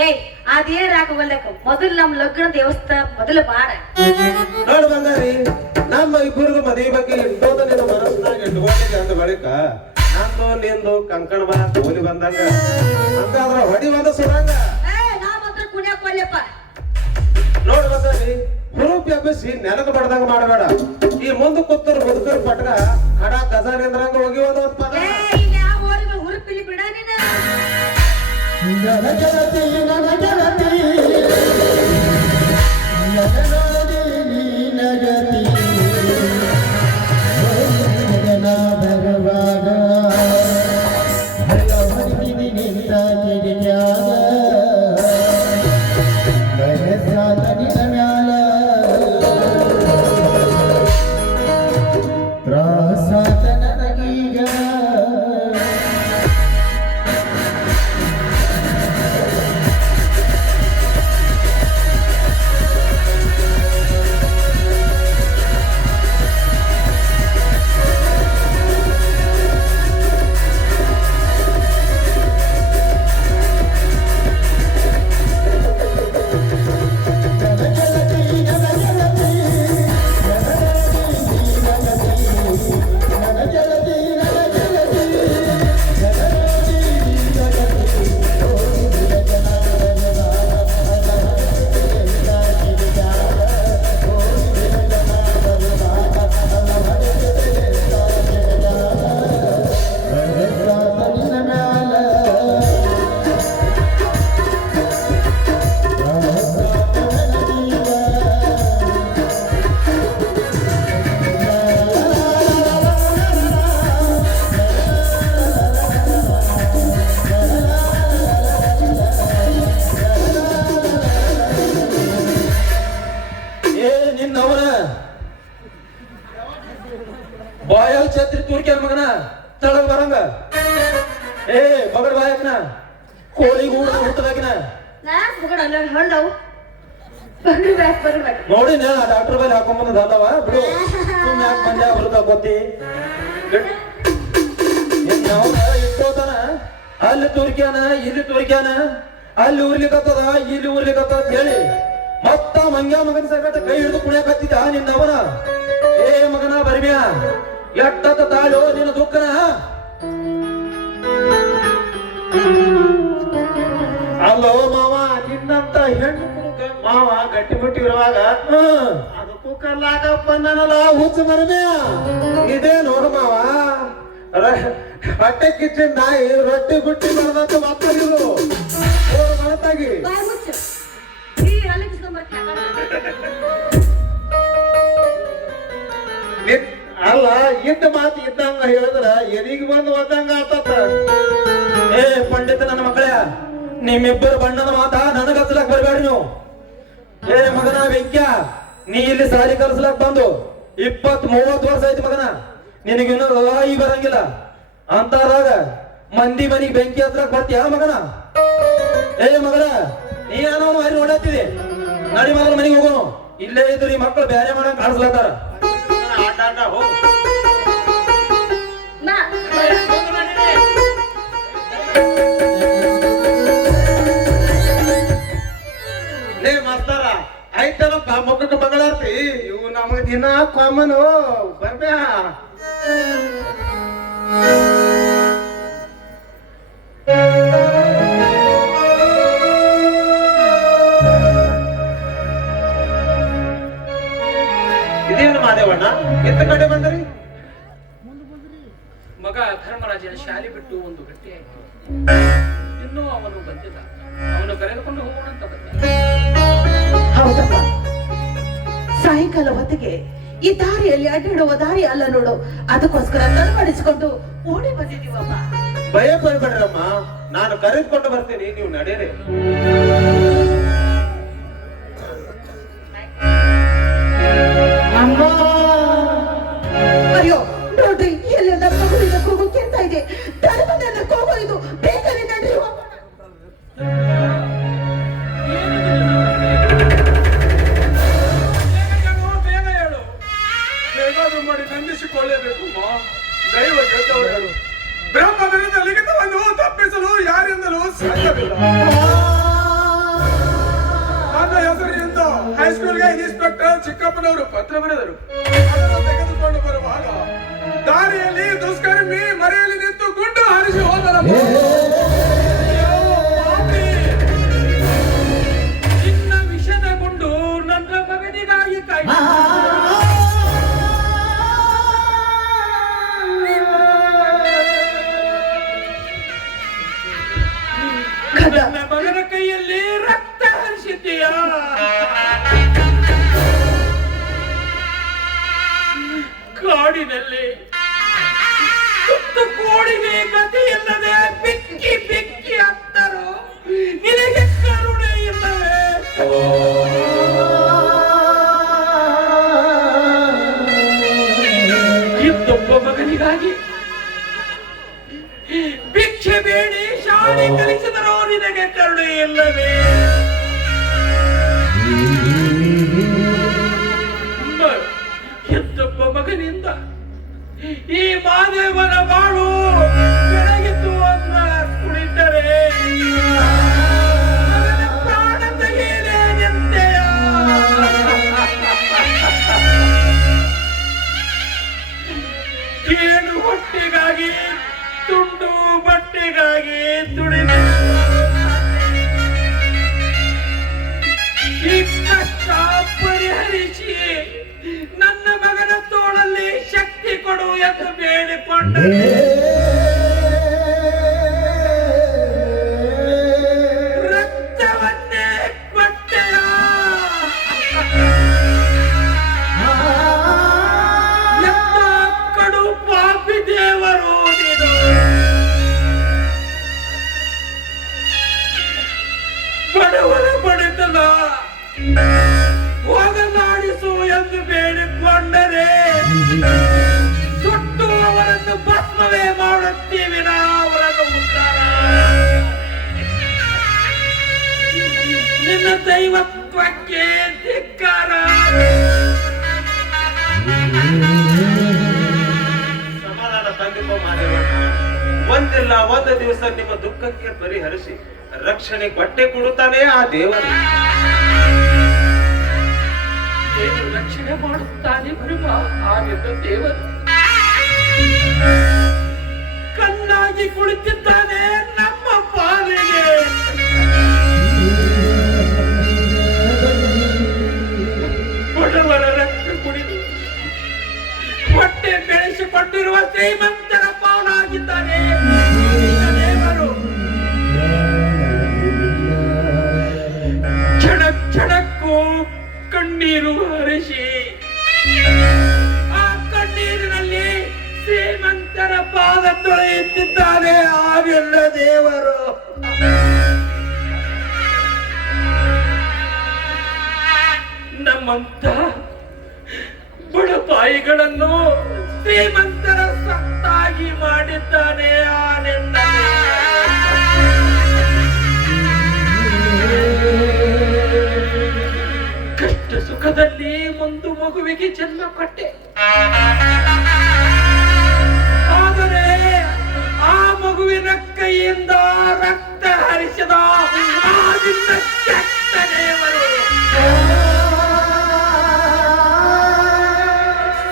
ಏಯ್ ಅದೇನ್ ಹಾಕೋಬೇಕು, ಮೊದಲು ನಮ್ ಲಗ್ನ ದೇವಸ್ಥಾನ ಮೊದಲು ಬಾರ. ನೋಡು ಬಂಗಾರಿ, ನಮ್ಮ ಇಬ್ಬರಿಗೂ ಮದುವೆ ಬಗ್ಗೆ ಇಟ್ಟೋದ ನಿನ್ನ ಮನಸ್ಸಿನಾಗ ಇಟ್ಕೊಂಡಿದ್ದೆ ಅಂದ ಬಳಿಕ ನಂದು ನಿಂದು ಕಂಕಣ ಬಾ ಹೋಲಿ ಬಂದಂಗ ಹಂಗಾದ್ರ ಹೊಡಿ ಒಂದು ಸುರಂಗ. ನಾ ಮಾತ್ರ ಕುಣಿಯಕ್ ಕೊಡ್ಲಪ್ಪ. ನೋಡು ಬಂಗಾರಿ, ಹುರುಪಿ ಹಬ್ಬಿಸಿ ನೆಲದ ಬಡ್ದಂಗ ಮಾಡಬೇಡ. ಈ ಮುಂದೆ ಕೂತರು ಮುದುಕರು ಪಟ್ಗ ಹಡ ಗಜಾನೇಂದ್ರಂಗ ಹೋಗಿ ಒಂದು ಪದ. ಹುರುಪಿಲಿ ಬಿಡ ನೀನು. ನನ್ನ ಗೆಳತಿ ನನ್ನ ಗೆಳತಿ ನಗನಾಡಿ ನೀನಗತಿ ಜಗನ ಬರುವಾಗ ಹರಿದಿನಿ ನಿಂತ ಕಿಡಿಯಾಗ ಬಯಸಾದ ನಿನ್ನ ಮ್ಯಾಲ ತ್ರಾಸಾದ ನನಗೀಗ. ಬಾಯಲ್ ಛತ್ರಿ ತೂರ್ಕ್ಯಾನ ಮಗನ ತಳಗ ಬರಂಗ. ಏ ಬಗಡ್ ಬಾಯಕನ ಕೋಳಿ ಹುಟ್ಟದಾಕಿನ ನೋಡಿ ಡಾಕ್ಟರ್ ಬೈಲಿ ಹಾಕೊಂಬಂದ ಅಲ್ಲವ ಬಿಡು. ಸುಮ್ಮನೆ ಯಾಕೆ ಬಂದ ಬರುತ್ತ ಗೊತ್ತಿ ಇಟ್ಟೋತಾನ ಅಲ್ಲಿ ತೋರಿಕ್ಯಾನ ಇಲ್ಲಿ ತೋರಿಕ್ಯಾನ, ಅಲ್ಲಿ ಉರ್ಲಿಕತ್ತದ ಇಲ್ಲಿ ಉರ್ಲಿಕತ್ತದ ಅಂತ ಹೇಳಿ ಮತ್ತ ಮಂಗ್ಯ ಮಗನ ಸಗಟ ಕೈ ಹಿಡಿದು ಕುಣಿಯಕತ್ತಿದ್ದ ನಿನ್ನವನ. ಏ ಮಗನ ಬರ್ಮ್ಯಾ, ಎಟ್ಟತ್ತ ತಾಳು ನಿನ್ನ ದುಃಖನ. ಅಲ್ಲೋ ಮಾವ, ನಿನ್ನಂತ ಹೆಣ್ಣು ಹುಡುಗ ಮಾವ ಗಟ್ಟಿಮುಟ್ಟಿ ಇರುವಾಗ ಅದಕ್ಕೂ ಕಲ್ಲಾಗಪ್ಪ ನನ್ನಲ್ಲ ಹುಚ್ಚು ಮರಮ್ಯಾ. ಇದೇ ನೋಡು ಮಾವ, ಹೊಟ್ಟೆ ಕಿಚ್ಚಿನ ನಾಯಿ ರೊಟ್ಟಿ ಬುಟ್ಟಿ ಬರದಂತ ಮಕ್ಕಳಿರು ಮನತಾಗಿ. ಬಾಯ್ ಮುಚ್ಚು. ಈ ಹಲ್ಲೆ ಕಿಸ್ಕೊಂಡ್ಬರ್ತೀಯ ಅಲ್ಲ, ಇದ್ದ ಮಾತು ಇದ್ದಂಗ ಹೇಳಿದ್ರ ಎದಿಗೆ ಬಂದು ಒದ್ದಂಗ ಆತತ್ತ. ಏ ಪಂಡಿತ ನನ್ನ ಮಕ್ಕಳೇ, ನಿಮ್ಮಿಬ್ಬರು ಬಣ್ಣದ ಮಾತ ನನಗ ಹಚ್ಚಲಕ್ ಬರ್ಬೇಡಿ ನೀವು. ಏ ಮಗನ ವೆಂಕ್ಯ, ನೀ ಇಲ್ಲಿ ಸಾಲಿ ಕಲ್ಸ್ಲಕ್ ಬಂದು 20-30 ವರ್ಷ ಆಯ್ತು ಮಗನ, ನಿನಗಿನ್ನೂ ಈ ಬರಂಗಿಲ್ಲ ಅಂತಾರಾಗ ಮಂದಿ ಮನಿಗೆ ಬೆಂಕಿ ಹಚ್ಚಲಕ್ ಬರ್ತೀಯ ಮಗನ? ಏ ಮಗನ, ನೀ ಏನೋ ಮಾರಿ ನೋಡತ್ತಿದೆ, ನಡಿ ಮಗನ ಮನೆಗೆ ಹೋಗೋನು. ಇಲ್ಲೇ ಇದ್ರು ಈ ಮಕ್ಕಳು ಬೇರೆ ಮಾಡಂಗ್ ಕಾಣಿಸ್ಲತ್ತಾರ. ಆಟ ಆಟ ಹೋಗು. ನಾ ಲೇ ಮಾಸ್ತಾರ, ಆಯ್ತನಪ್ಪ ಮಕ್ಕಳ ಮಗಳಾರ್ತಿ. ಇವು ನಮಗ ದಿನ ಕಾಮನು ಬರ್ಬ್ಯಾ. ಇದೇನು ಮಾದೇವಣ್ಣ, ಎತ್ತ ಕಡೆ ಬಂದ್ರಿ? ಮಗ ಧರ್ಮರಾಜನ ಶಾಲೆ ಬಿಟ್ಟು ಒಂದು ಗಂಟೆ ಆಯ್ತು, ಇನ್ನೂ ಅವನು ಬಂದಿಲ್ಲ. ಅವನು ಕರೆದುಕೊಂಡು ಹೋಗೋಣ ಅಂತ ಬಂದ. ಹೌದಪ್ಪ, ಸಾಯಂಕಾಲ ಹೊತ್ತಿಗೆ ಈ ದಾರಿಯಲ್ಲಿ ಅಡ್ಡಾಡುವ ದಾರಿ ಅಲ್ಲ ನೋಡು, ಅದಕ್ಕೋಸ್ಕರ ತಡಬಡಿಸಿಕೊಂಡು ಓಡಿ ಬಂದಿದ್ದೀವಪ್ಪ. ಭಯ ಪಡ್ಬೇಡ್ರಮ್ಮ, ನಾನು ಕರೆದುಕೊಂಡು ಬರ್ತೀನಿ, ನೀವು ನಡೆಯಿರಿ. ಅಯ್ಯೋ ನೋಡ್ರಿ, ಎಲ್ಲಿಂದ ಮಗುವಿನ ಕೂಗು ಕೇಳ್ತಾ ಇದೆ. ಧರ್ಮದಿಂದ ಕೂಗು ಇದು, ಬೇಗನೆ ನಡ್ರಿ ಹೋಗೋಣ. ಬೇಗ ಹೇಳು. ಹೇಗಾದ್ರೂ ಮಾಡಿ ನಂದಿಸಿಕೊಳ್ಳೇಬೇಕು. ದೈವ ಗೆದ್ದವರು ಬ್ರಹ್ಮದಿಂದ ಲಿಖಿತವನ್ನು ತಪ್ಪಿಸಲು ಯಾರಿಂದಲೂ ಸಾಧ್ಯವಿಲ್ಲ. ನನ್ನ ಹೆಸರಿನಿಂದ ಹೈಸ್ಕೂಲ್ಗೆ ಇನ್ಸ್ಪೆಕ್ಟರ್ ಚಿಕ್ಕಪ್ಪನವರು ಪತ್ರ ಬರೆದರು. ಅದನ್ನು ತೆಗೆದುಕೊಂಡು ಬರುವಾಗ ದಾರಿಯಲ್ಲಿ ದುಷ್ಕರ್ಮಿ ಮರೆಯಲ್ಲಿ ನಿಂತು ಗುಂಡು ಹಾರಿಸಿ ಹೋದರಪ್ಪ. ನಿನ್ನ ವಿಷದ ಗುಂಡು ನನ್ನ ಮಗನಿಗಾಗಿ ಕಾಯಿ. ನನ್ನ ಮಗನ ಕೈಯಲ್ಲಿ ರಕ್ತ ಹರಿಸಿದ್ದೀಯ. ಕಾಡಿನಲ್ಲಿ ಸುತ್ತು ಕೋಡಿಗೆ ಗತಿಯಿಲ್ಲದೆ ಬಿಕ್ಕಿ ಬಿಕ್ಕಿ ಹತ್ತರು, ನಿನಗೆ ಕರುಣೆ ಇಲ್ಲವೇ? ಇದ್ದೊಬ್ಬ ಮಗನಿಗಾಗಿ ಭಿಕ್ಷೆ ಬೇಡಿ ಶಾಲೆ ಕಲಿಸಿದರೋ ನಿನಗೆ ಕರುಣೆ ಇಲ್ಲವೇ? ಇದ್ದೊಬ್ಬ ಮಗನಿಂದ ಈ ಮಾದೇವನ ಬಾಳು ಬೆಳಗಿತು ಅಂತ ಕುಳಿತರೆ ಅವನ ಪ್ರಾಣ ತೆಗೆಯಲೇ ಎಂತೆಯ? ಕೇಳು ಹೊಟ್ಟೆಗಾಗಿ ತುಂಡು ಬಟ್ಟೆಗಾಗಿ ದುಡಿದ ಈ ಕಷ್ಟ ಪರಿಹರಿಸಿ ನನ್ನ ಮಗನ ತೋಳಲ್ಲಿ ಶಕ್ತಿ ಕೊಡು ಎಂದು ಬೇಡಿಕೊಂಡರೆ ರಕ್ತವನ್ನೇ ಕೊಟ್ಟೆಯ? ಎಂತ ಕಡು ಪಾಪಿ ದೇವರು ನೀನು. ಬಡವರ ಬಡತನ ಹೋಗಲಾಡಿಸು ಎಂದು ಬೇಡಿಕೊಂಡರೆ ಸುಟ್ಟು ಅವರನ್ನು ಭಸ್ಮವೇ ಮಾಡು ಏನಿಲ್ಲ ಒಂದು ದಿವಸ ನಿಮ್ಮ ದುಃಖಕ್ಕೆ ಪರಿಹರಿಸಿ ರಕ್ಷಣೆ ಬಟ್ಟೆ ಕೊಡುತ್ತಾನೆ ಆ ದೇವರು. ಏನು ರಕ್ಷಣೆ ಮಾಡುತ್ತಾನೆ ಭೀಮ ಆಗಿದ್ದ ದೇವರು ಕಣ್ಣಾಗಿ ಕುಳಿತಿದ್ದಾನೆ ನಮ್ಮ ಪಾಲಿಗೆ. ಬಡವರ ರಕ್ತ ಕುಡಿದು ಹೊಟ್ಟೆ ಬೆಳೆಸಿಕೊಂಡಿರುವ ಶ್ರೀಮಂತರ ಪಾಲಾಗಿದ್ದಾನೆ ದೇವರು. ಕ್ಷಣಕ್ ಕ್ಷಣಕ್ಕೂ ಕಣ್ಣೀರು ಹರಿಸಿ ಆ ಕಣ್ಣೀರಿನಲ್ಲಿ ಶ್ರೀಮಂತರ ಪಾದ ತೊಳೆಯುತ್ತಿದ್ದಾನೆ ಆಗೆಲ್ಲ ದೇವರು. ನಮ್ಮಂತ ಬಡಪಾಯಿಗಳನ್ನು ಶ್ರೀಮಂತರ ಸತ್ತಾಗಿ ಮಾಡಿದ್ದಾನೆ ಆ ನಿನ್ನ ಕಷ್ಟ ಸುಖದಲ್ಲಿ ಒಂದು ಮಗುವಿಗೆ ಜನ್ಮ ಕೊಟ್ಟೆ. ಆದರೆ ಆ ಮಗುವಿನ ಕೈಯಿಂದ ರಕ್ತ ಹರಿಸಿದ ಆಗಿದ್ದ ಕೆಟ್ಟ ದೇವರು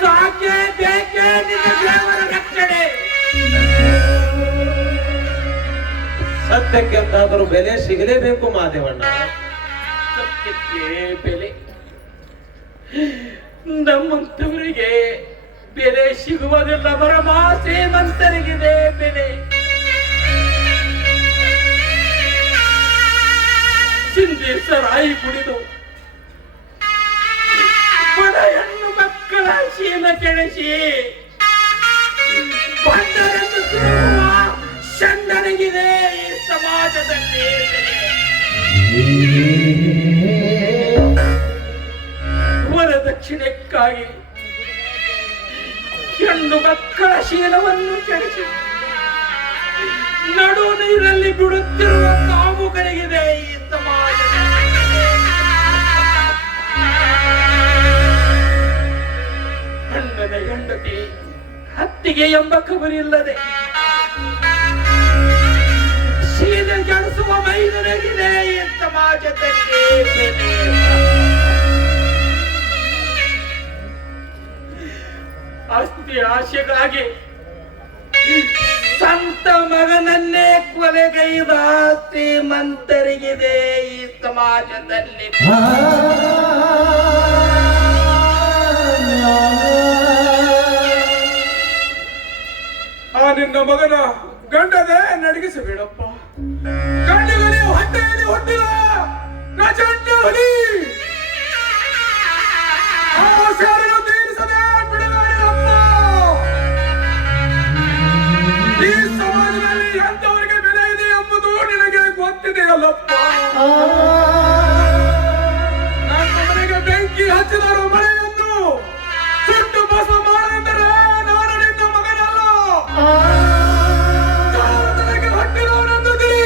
ಸಾಕೆ ಬೇಕೆ ನಿನ್ನ ದೇವರ ರಕ್ಷಣೆ. ಸತ್ಯಕ್ಕೆ ಎಂತಾದರೂ ಬೆಲೆ ಸಿಗಲೇಬೇಕು ಮಾದೇವಣ್ಣ. ಸತ್ಯಕ್ಕೆ ಬೆಲೆ ನಮ್ಮಂತವರಿಗೆ ಬೆಲೆ ಸಿಗುವುದಿಲ್ಲ ಬರಮ, ಶ್ರೀಮಂತರಿಗಿದೆ ಬೆಲೆ. ಸಿಂಧಿ ಸರಾಯಿ ಕುಡಿದು ಬಡ ಹೆಣ್ಣು ಮಕ್ಕಳ ಶೀಲ ಕೆಡಿಸಿ ಬಂಡರೆಂದು ತಿರುಗುವ ಷಂಡನಿಗಿದೆ ಈ ಸಮಾಜದಲ್ಲಿ ವರದಕ್ಷಿಣೆಕ್ಕಾಗಿ ಹೆಣ್ಣು ಮಕ್ಕಳ ಶೀಲವನ್ನು ಕೆಡಿಸಿ ನಡು ನೀರಲ್ಲಿ ಬಿಡುತ್ತಿರುವ ಕಾಮುಕರಿಗಿದೆ ಈ ಸಮಾಜದಲ್ಲಿ. ಅಣ್ಣನ ಹೆಂಡತಿ ಹತ್ತಿಗೆ ಎಂಬ ಖಬರಿಲ್ಲದೆ ಶೀಲ ಜಡಿಸುವ ಮೈದನಿಗಿದೆ ಈ ಸಮಾಜದಲ್ಲಿ ಬೆಲೆ. ಆಸ್ತಿ ಆಶೆಗಾಗಿ ಸಂತ ಮಗನನ್ನೇ ಕೊಲೆಗೈದ ಶ್ರೀಮಂತರಿಗಿದೆ ಈ ಸಮಾಜದಲ್ಲಿ. ಆ ನಿನ್ನ ಮಗನ ಗಂಡದೆ ನಡಗಿಸಬೇಡಪ್ಪ. ಗಂಡಗನೇ ಹೊಟ್ಟೆಯಲ್ಲಿ ಹೊಟ್ಟಿಲ್ಲ ಪ್ರಚಂಡ ಹುಲಿ ಆಸೆಯನ್ನು ತೀರಿಸದೆ ಬಿಡಬೇಡಪ್ಪ. ಈ ಸಮಾಜದಲ್ಲಿ ಎಂತವರಿಗೆ ಬೆಲೆ ಇದೆ ಎಂಬುದು ನಿನಗೆ ಗೊತ್ತಿದೆಯಲ್ಲಪ್ಪ. ನನ್ನ ಮನೆಗೆ ಬೆಂಕಿ ಹಚ್ಚಿದರು ಮನೆಯನ್ನು ಸುಟ್ಟು ಭಸ್ಮ ಮಾಡಲೆಂದರೆ ನಾನು ನಿನ್ನ ಮಗನಲ್ಲ. ನನಗೆ ಹೊಟ್ಟಿದವರೆಂದು ತಿಳಿ.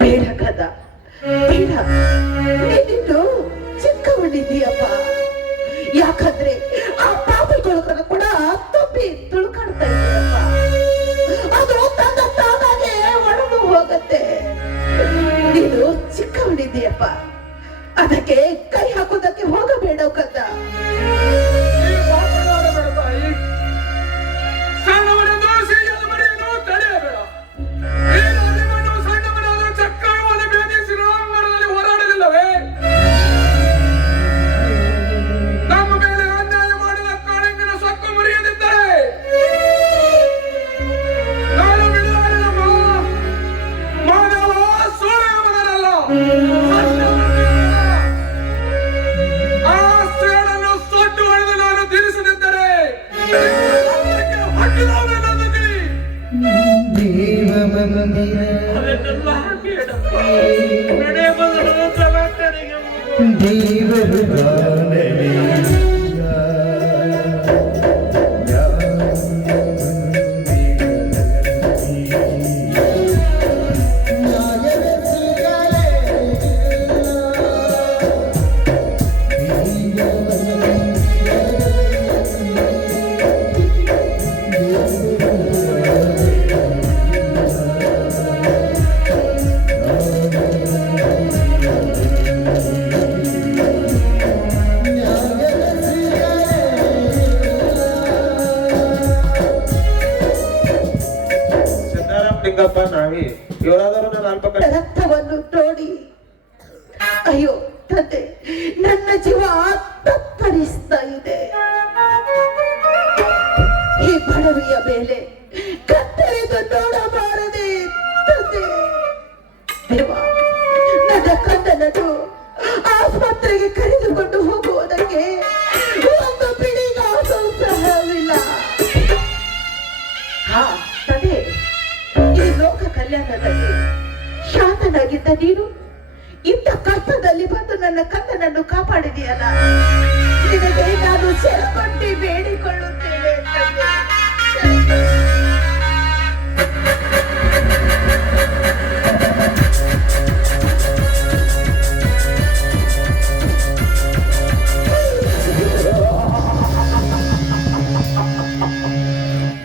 ಬೇಡ ಕದ ಬೇಡ, ನೀನಿನ್ನು ಚಿಕ್ಕವನಿದೀಯಪ್ಪ. ಯಾಕಂದ್ರೆ ಆ ಪಾಪಿಗಳು ಕೂಡ ತುಂಬಿ ತುಳುಕಾಡ್ತಾ ಇದೆಯಪ್ಪ. ಅದು ತನ್ನ ತಾನಾಗೆ ಒಳಗು ಹೋಗತ್ತೆ. ನೀನು ಚಿಕ್ಕವನಿದೀಯಪ್ಪ, ಅದಕ್ಕೆ ಕೈ ಹಾಕೋದಕ್ಕೆ ಹೋಗಬೇಡ ಕದ. ಸಣ್ಣವನೆಂದು ಸಿಹಿಯನ್ನು ಮರೆಯನ್ನು ತಡೆಯಬೇಡ. ಈ ರಾಜ್ಯವನ್ನು ಸಣ್ಣವನಾದರೂ ಚಕ್ರವನ್ನು ಭೇದಿಸಿ ರಣರಂಗದಲ್ಲಿ ಹೋರಾಡಲಿಲ್ಲವೇ? ನಮ್ಮ ಮೇಲೆ ಅನ್ಯಾಯ ಮಾಡಿದ ಕಾಳಿಂಗನ ಸೊಕ್ಕು ಮುರಿಯದಿದ್ದರೆ ನಾನು ಬಿಡುಗಡೆ ಮಾನವ ಸೋಳೆಯ ಮಗನಲ್ಲ. ಆ ಸೇಡನ್ನು ಸೊಟ್ಟು ಹೊಡೆದು ನಾನು ತೀರಿಸದಿದ್ದರೆ ಹೊಟ್ಟಿದವನನ್ನು ತಿಳಿ. ಅದನ್ನೆಲ್ಲ ಬೇಡಪ್ಪ. ನಡೆ ಬದಲು ಜಗತ್ತರಿಗೆ ದೇವರು ಇವರಾದರೂ ನನ್ನ ಅಲ್ಪಕಷ್ಟ ರಕ್ತವನ್ನು ನೋಡಿ ಅಯ್ಯೋ ತಂದೆ, ನನ್ನ ಜೀವ ತತ್ತರಿಸ್ತಾ ಇದೆ. ಈ ಬಡವಿಯ ಮೇಲೆ ಕತ್ತರಿದು ನೋಡಬಾರದೆ ತಂದೆ. ದೇವ, ನನ್ನ ಕಂದನನ್ನು ಆಸ್ಪತ್ರೆಗೆ ಕರೆದುಕೊಂಡು ಹೋಗುವುದಕ್ಕೆ ಒಂದು ಪಿಡಿಗಾಸು ಸಹವಿಲ್ಲ. ಹಾ ತಂದೆ, ಈ ಲೋಕ ಕಲ್ಯಾಣದಲ್ಲಿ ಶಾಂತನಾಗಿದ್ದ ನೀನು ಇಂಥ ಕಷ್ಟದಲ್ಲಿ ಬಂದು ನನ್ನ ಕಂದನನ್ನು ಕಾಪಾಡಿದೆಯಲ್ಲ, ನಿನಗೆ ನಾನು ಶರಣಿ ಬೇಡಿಕೊಳ್ಳುತ್ತೇನೆ ತಂದೆ.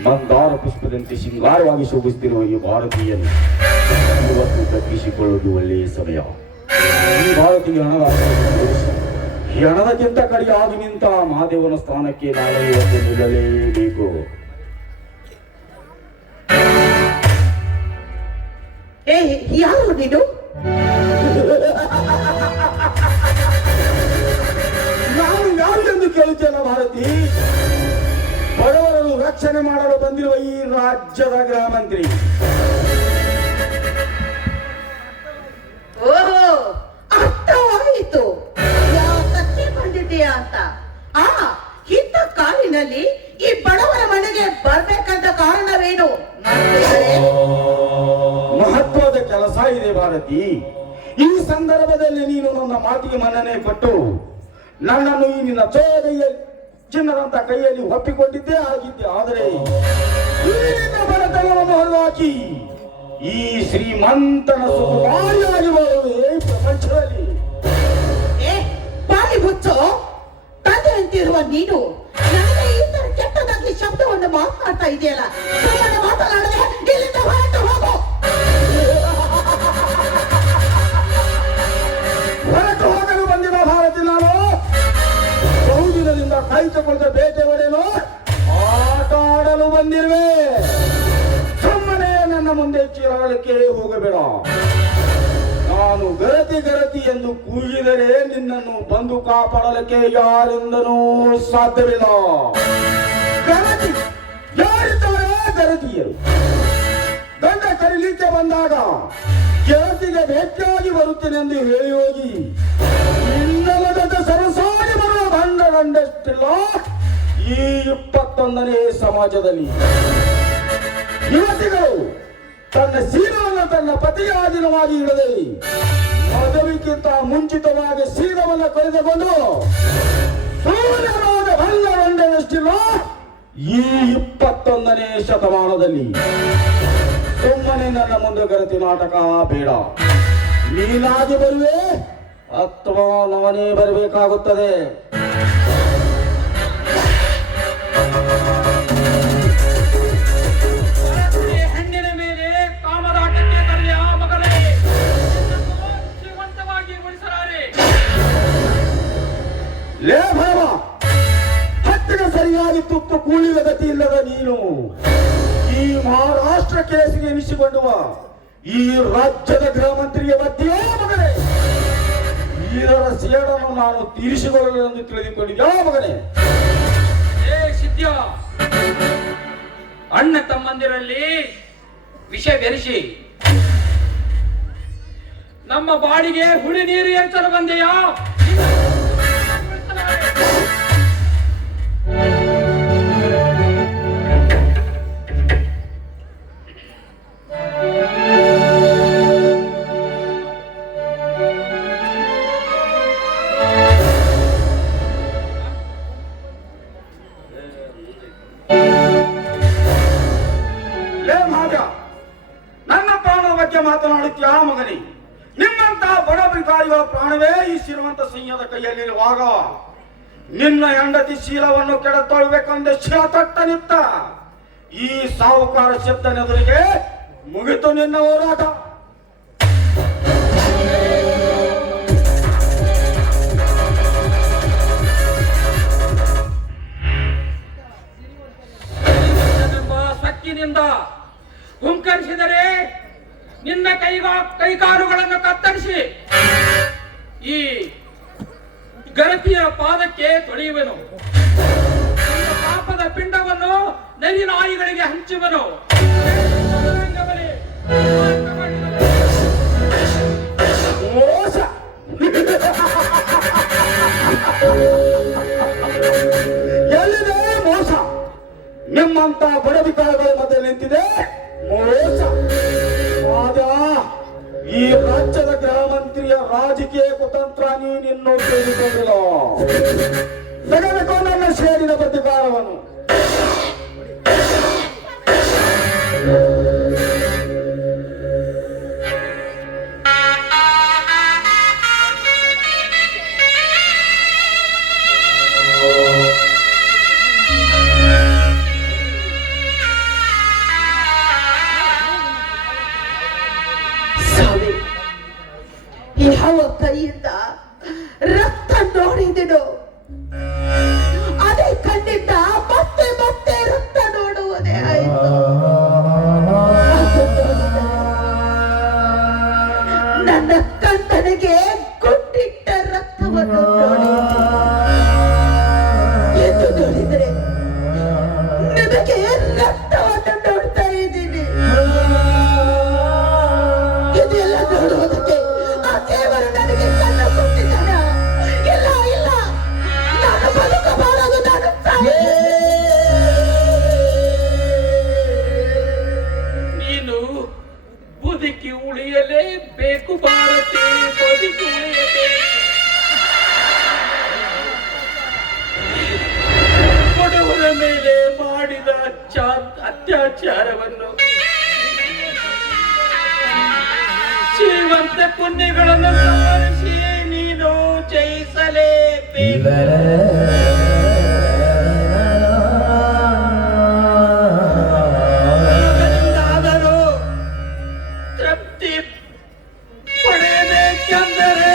ಮಂದಾರ ಪುಷ್ಪದಂತೆ ಶೃಂಗಾರವಾಗಿ ಶೋಭಿಸುತ್ತಿರುವ ಈ ಭಾರತೀಯನ್ನು ಇವತ್ತು ತಪ್ಪಿಸಿಕೊಳ್ಳುವುದು ಒಳ್ಳೆಯ ಸಮಯ. ಈ ಭಾರತೀಯ ಹಣದ ಈ ಹಣದಕ್ಕಿಂತ ಕಡಿಯಾಗಿ ನಿಂತ ಮಹಾದೇವನ ಸ್ಥಾನಕ್ಕೆ ನಾನು ಇವತ್ತು ನಿಲ್ಲಲೇಬೇಕು. ಏ, ಯಾರು ನೀನು? ನಾನು ಯಾರು ಎಂದು ಕೇಳುತ್ತೇನ ಭಾರತಿ? ಬಡವರನ್ನು ರಕ್ಷಣೆ ಮಾಡಲು ಬಂದಿರುವ ಈ ರಾಜ್ಯದ ಗೃಹ ಮಂತ್ರಿ. ಓಹೋ, ಅರ್ಥವಾಯಿತು ಯಾಕೆ ಬಂದಿದ್ದೀಯಾ ಅಂತ. ಆ ಇಂಥ ಕಾಲಿನಲ್ಲಿ ಈ ಬಡವರ ಮನೆಗೆ ಬರ್ಬೇಕಂತ ಕಾರಣವೇನು? ಮಹತ್ವದ ಕೆಲಸ ಇದೆ ಭಾರತಿ. ಈ ಸಂದರ್ಭದಲ್ಲಿ ನೀನು ನನ್ನ ಮಾತಿಗೆ ಮನ್ನಣೆ ಕೊಟ್ಟು ನನ್ನನ್ನು ಈ ನಿನ್ನ ಚಿನ್ನದಂತ ಕೈಯಲ್ಲಿ ಒಪ್ಪಿಕೊಂಡಿದ್ದೇ ಆಗಿದ್ದೆ. ಆದರೆ ಈ ನಿನ್ನ ಬಡತನವನ್ನು ಹೊರಹಾಕಿ ಈ ಶ್ರೀಮಂತನ ಸುಖವಾಗಿ ಬರುವೆ ಪ್ರಪಂಚದಲ್ಲಿ. ಏ, ಬಾಯಿ ಮುಚ್ಚೋ. ತಂದೆ ಅಂತಿರುವ ನೀನು ನನಗೆ ಈ ತರ ಕೆಟ್ಟದಾಗಿ ಶಬ್ದವನ್ನು ಮಾತನಾಡ್ತಾ ಇದೆಯಲ್ಲ, ಮಾತನಾಡದೆ ಇಲ್ಲಿಂದ ಹೊರಟು ಹೋಗು. ಹೊರಟು ಹೋಗಲು ಬಂದಿರುವ ಭಾರತಿ ನಾನು ಬಹುದಿನದಿಂದ ಕಾಯ್ದುಕೊಳ್ಳದ ಬೇಟೆ ಹೊಡೆಯಲು ಆಟ ಆಡಲು ಬಂದಿರುವೆ. ಸುಮ್ಮನೆ ನನ್ನ ಮುಂದೆ ಚಿರಳಕ್ಕೆ ಹೋಗಬೇಡ. ನಾನು ಗರತಿ ಎಂದು ಕೂಗಿದರೆ ನಿನ್ನನ್ನು ಬಂದು ಕಾಪಾಡಲಿಕ್ಕೆ ಯಾರಿಂದನೂ ಸಾಧ್ಯವಿಲ್ಲ. ಗರತಿ ಯಾರಿದ್ದಾರೆ? ಗರತಿಯರು ಗಂಡ ಕರೀಲಿಕ್ಕೆ ಬಂದಾಗ ಗೆಳತಿಗೆ ಭೇಟಿಯಾಗಿ ಬರುತ್ತೇನೆ ಎಂದು ಹೇಳಿ ಹೋಗಿ ಇನ್ನೊಂದು ದೊಡ್ಡ ಸರಸಾಗಿ ಬರುವ ಗಂಡಷ್ಟಿಲ್ಲ ಈ 21ನೇ ಸಮಾಜದಲ್ಲಿ. ಯುವತಿಗಳು ತನ್ನ ಸೀಲವನ್ನು ತನ್ನ ಪತಿಗೆ ಅಧೀನವಾಗಿ ಇಡದೆ ಮದುವೆಗಿಂತ ಮುಂಚಿತವಾಗಿ ಸೀಲವನ್ನು ಕಳೆದುಕೊಂಡು ಸೂರ್ಯನಾದ ಬಲ್ಲ ಗಂಡನಷ್ಟಿಲ್ಲ ಈ 21ನೇ ಶತಮಾನದಲ್ಲಿ. ಸುಮ್ಮನೆ ನನ್ನ ಮುಂದೆ ಗರತಿ ನಾಟಕ ಬೇಡ. ನೀನಾಗಿ ಬರುವೆ ಅಥವಾ ನಾನೇ ಬರಬೇಕಾಗುತ್ತದೆ. ಹೆಣ್ಣಿನ ಮೇಲೆ ಕಾಮದಾಟಕ್ಕೆ ತರಲಿ ಆ ಮಗಳೇ, ಶ್ರೀಮಂತವಾಗಿ ಉಳಿಸಲಾರೆ. ಲೇ ಭರಮ, ಹತ್ತಿರ ಸರಿಯಾಗಿ ತುತ್ತು ಕೂಳಿದ ಗತಿ ಇಲ್ಲದ ನೀನು ಈ ಮಹಾರಾಷ್ಟ್ರ ಕೇಸಿಗೆ ಎನಿಸಿಕೊಳ್ಳುವ ಈ ರಾಜ್ಯದ ಗೃಹ ಮಂತ್ರಿಯ ಮಧ್ಯೆ ಮಗನೇ, ಇದರ ಸೇಡನ್ನು ನಾನು ತೀರಿಸಿಕೊಳ್ಳಲು ಎಂದು ತಿಳಿದುಕೊಂಡಿದ್ಯಾ ಮಗನೇ? ಏ ಸಿದ್ಧ, ಅಣ್ಣ ತಮ್ಮಂದಿರಲ್ಲಿ ವಿಷ ಬೆರೆಸಿ ನಮ್ಮ ಬಾಡಿಗೆ ಹುಳಿ ನೀರು ಎರಚಲು ಬಂದೆಯಾ? ಮಾತನಾಡುತ್ತೀಯಾ ಮಗನೇ? ನಿಮ್ಮಂತಹ ಬಡ ಭಿಕಾರಿಗಳ ಪ್ರಾಣವೇ ಈ ಶ್ರೀಮಂತ ಸಿಂಹದ ಕೈಯಲ್ಲಿರುವಾಗ ನಿನ್ನ ಹೆಂಡತಿ ಶೀಲವನ್ನು ಕೆಡತೊಳ್ಬೇಕೆಂದು ಶಿಲ ತೊಟ್ಟ ನಿತ್ತ ಈ ಸಾಹುಕಾರ ಶಬ್ದನೆದುರಿಗೆ ಮುಗಿತು ನಿನ್ನ ಹೋರಾಟ. ಸಕ್ಕಿನಿಂದ ಹುಂಕರಿಸಿದರೆ ನಿನ್ನ ಕೈಕಾಲುಗಳನ್ನು ಕತ್ತರಿಸಿ ಈ ಗರತಿಯ ಪಾದಕ್ಕೆ ತೊಳೆಯುವೆನು. ನಿನ್ನ ಪಾಪದ ಪಿಂಡವನ್ನು ನರಿ ನಾಯಿಗಳಿಗೆ ಹಂಚುವನು. ಮೋಸ ಎಲ್ಲಿದೆ ಮೋಸ? ನಿಮ್ಮಂತ ಬಡವಿಕಾರಗಳ ಮಧ್ಯೆ ನಿಂತಿದೆ ಮೋಸ. ರಾಜ, ಈ ರಾಜ್ಯದ ಗೃಹ ಮಂತ್ರಿಯ ರಾಜಕೀಯ ಕುತಂತ್ರ ನೀನಿನ್ನೂ ತಿಳಿದುಕೊಂಡಿಲ್ಲ. ತೆಗೆದುಕೋ ನನ್ನ ಸೇರಿದ ಪ್ರತಿಕಾರವನ್ನು. ಸ್ವಾಮಿ, ಯಾವ ಕೈಯಿಂದ ರಕ್ತ ನೋಡಿದೆನೋ ಅದೇ ಕಣ್ಣಿಂದ ಮತ್ತೆ ಮತ್ತೆ ರಕ್ತ ನೋಡುವುದೇ ಆಯಿತು. ನನ್ನ ಕಣ್ಣನಿಗೆ ಗುಟ್ಟಿಟ್ಟ ರಕ್ತವನ್ನು ನೋಡಿ ಎಂದು ನೋಡಿದರೆ ನಿಮಗೆ ರಕ್ತವನ್ನು ನೋಡ್ತಾ ಇದ್ದೀನಿ. ಇದೆಲ್ಲ ನೋಡುವುದಕ್ಕೆ ಆ ದೇವರು ನನಗೆ ಕಣ್ಣು ಕೊಟ್ಟಿದ್ದಾನ? ಇಲ್ಲ ಇಲ್ಲ, ನಾನು ಬದುಕಬಾರದು, ನಾನು ನೀನು ಬದುಕಿ ಉಳಿಯಲೇಬೇಕು ಭಾರತಿ, ಬದುಕಿ ಉಳಿಯಬೇಕು. ಬಡವರ ಮೇಲೆ ಮಾಡಿದ ಅತ್ಯಾಚಾರವನ್ನು ಶ್ರೀಮಂತ ಪುಣ್ಯಗಳನ್ನು ಸಂಹರಿಸಿ ನೀನು ಜಯಿಸಲೇಬೇಕು. ಅದರಿಂದಾದರೂ ತೃಪ್ತಿ ಪಡೆಯಬೇಕೆಂದರೆ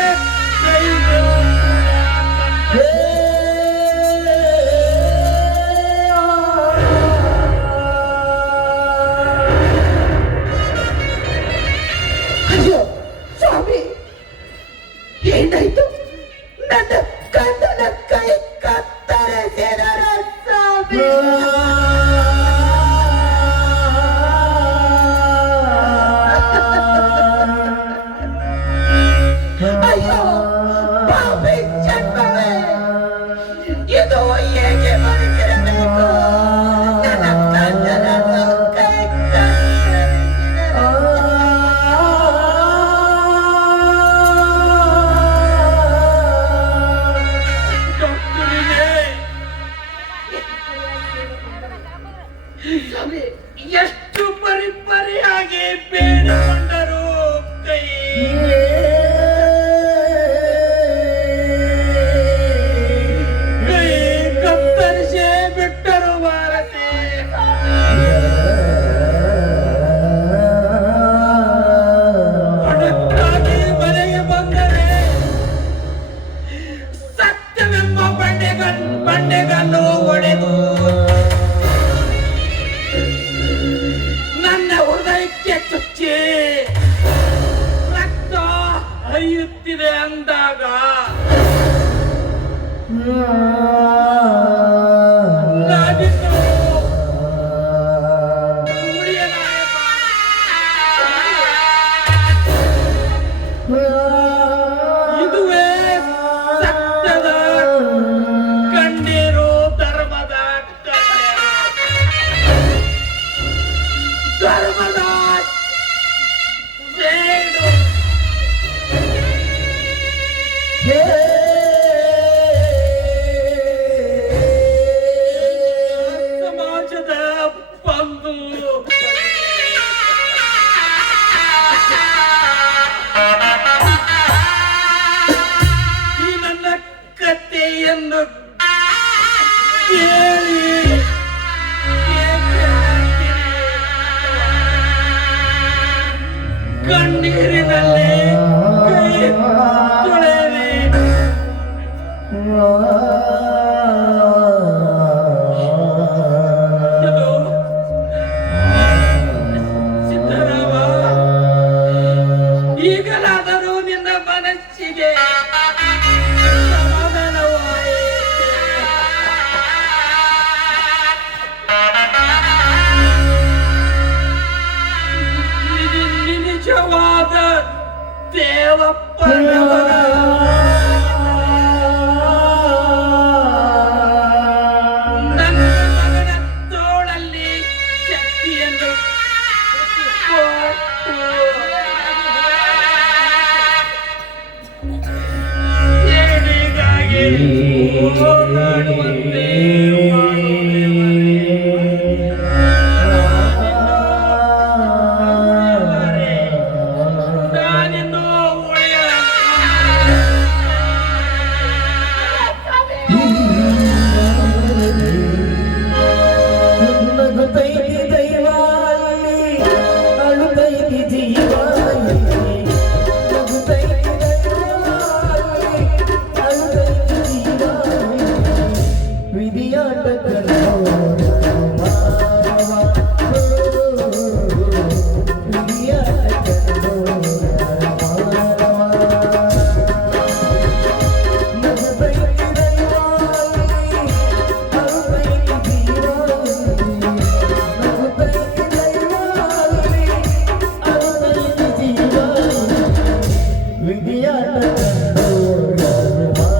ಅಯ್ಯೋ ಸ್ವಾಮಿ, ಏನಾಯ್ತು? ನನ್ನ ಗಂಡನ ಕೈ ಕತ್ತರಿಸಿದರೆ ಸ್ವಾಮಿ. ಅಯ್ಯೋ ಪಾಪಿ ಜನ್ಮವೇ, ಇದು ಹೇಗೆ ಬದುಕಿರಬೇಕು? ನನ್ನ ಗಂಡನನ್ನು ಕೈ ಸ್ವಾಮಿ, ಎಷ್ಟು ಪರಿಪರಿಯಾಗಿ ಬೇಡಿಕೊಂಡರು ಕೈ ಕತ್ತರಿಸೇ ಬಿಟ್ಟರು ಭಾರತಿ. ಹಣಕ್ಕಾಗಿ ಮನೆಗೆ ಬಂದರೆ ಸತ್ಯವೆಂಬ ಬಂಡೆಗಲ್ಲು ಒಡೆದು ನನ್ನ ಹೃದಯಕ್ಕೆ ಚುಚ್ಚಿ ರಕ್ತ ಹರಿಯುತ್ತಿದೆ ಅಂದಾಗ ನಾನಿನ್ನು ಉಳಿಯಲಾರೆ. ಇದುವೇ ಸತ್ಯದ ಕಣ್ಣೀರು, ಧರ್ಮದ ಧರ್ಮದ ಸೇಡು. ಸಮಾಜದ ಬಂಧು ಈ ನನ್ನ ಕಥೆಯನ್ನು ಕೇಳಿ ಕಣ್ಣೀರಿನಲ್ಲಿ ಕೈ ತೊಳೆಯಿರಿ. ಇದು ಸಿದ್ದರಾಮ ದೇವಪ್ಪನ ಮಗ. ನನ್ನ ಮಗನ ತೋಳಲ್ಲಿ ಶಕ್ತಿಯನ್ನು ಕೊಟ್ಟು ಏಳಿಗಾಗಿ ಹೋರಾಡುವಂತೆ ನಾನಿನ್ನು ನಗುತ್ತೈತಿ ದೈವ ಅಲ್ಲಿ, ಅಳುತ್ತೈತಿ ಜೀವ ಇಲ್ಲಿ. ನಗುತ್ತೈತಿ ದೈವ ಅಲ್ಲಿ, ಅಳುತ್ತೈತಿ ಜೀವ ಇಲ್ಲಿ. ವಿಧಿಯಾಟಗಳು ಮಾನವ, ವಿಧಿಯಾಟಗಳು ಮಾನವ. ನಗುತ್ತೈತಿ ದೈವ ಅಲ್ಲಿ, ಅಳುತ್ತೈತಿ ಜೀವ ಇಲ್ಲಿ. ನಗುತ್ತೈತಿ ದೈವ ಅಲ್ಲಿ, ಅಳುತ್ತೈತಿ ಜೀವ ಇಲ್ಲಿ. ವಿಧಿಯಾಟಗಳು ಮಾನವ.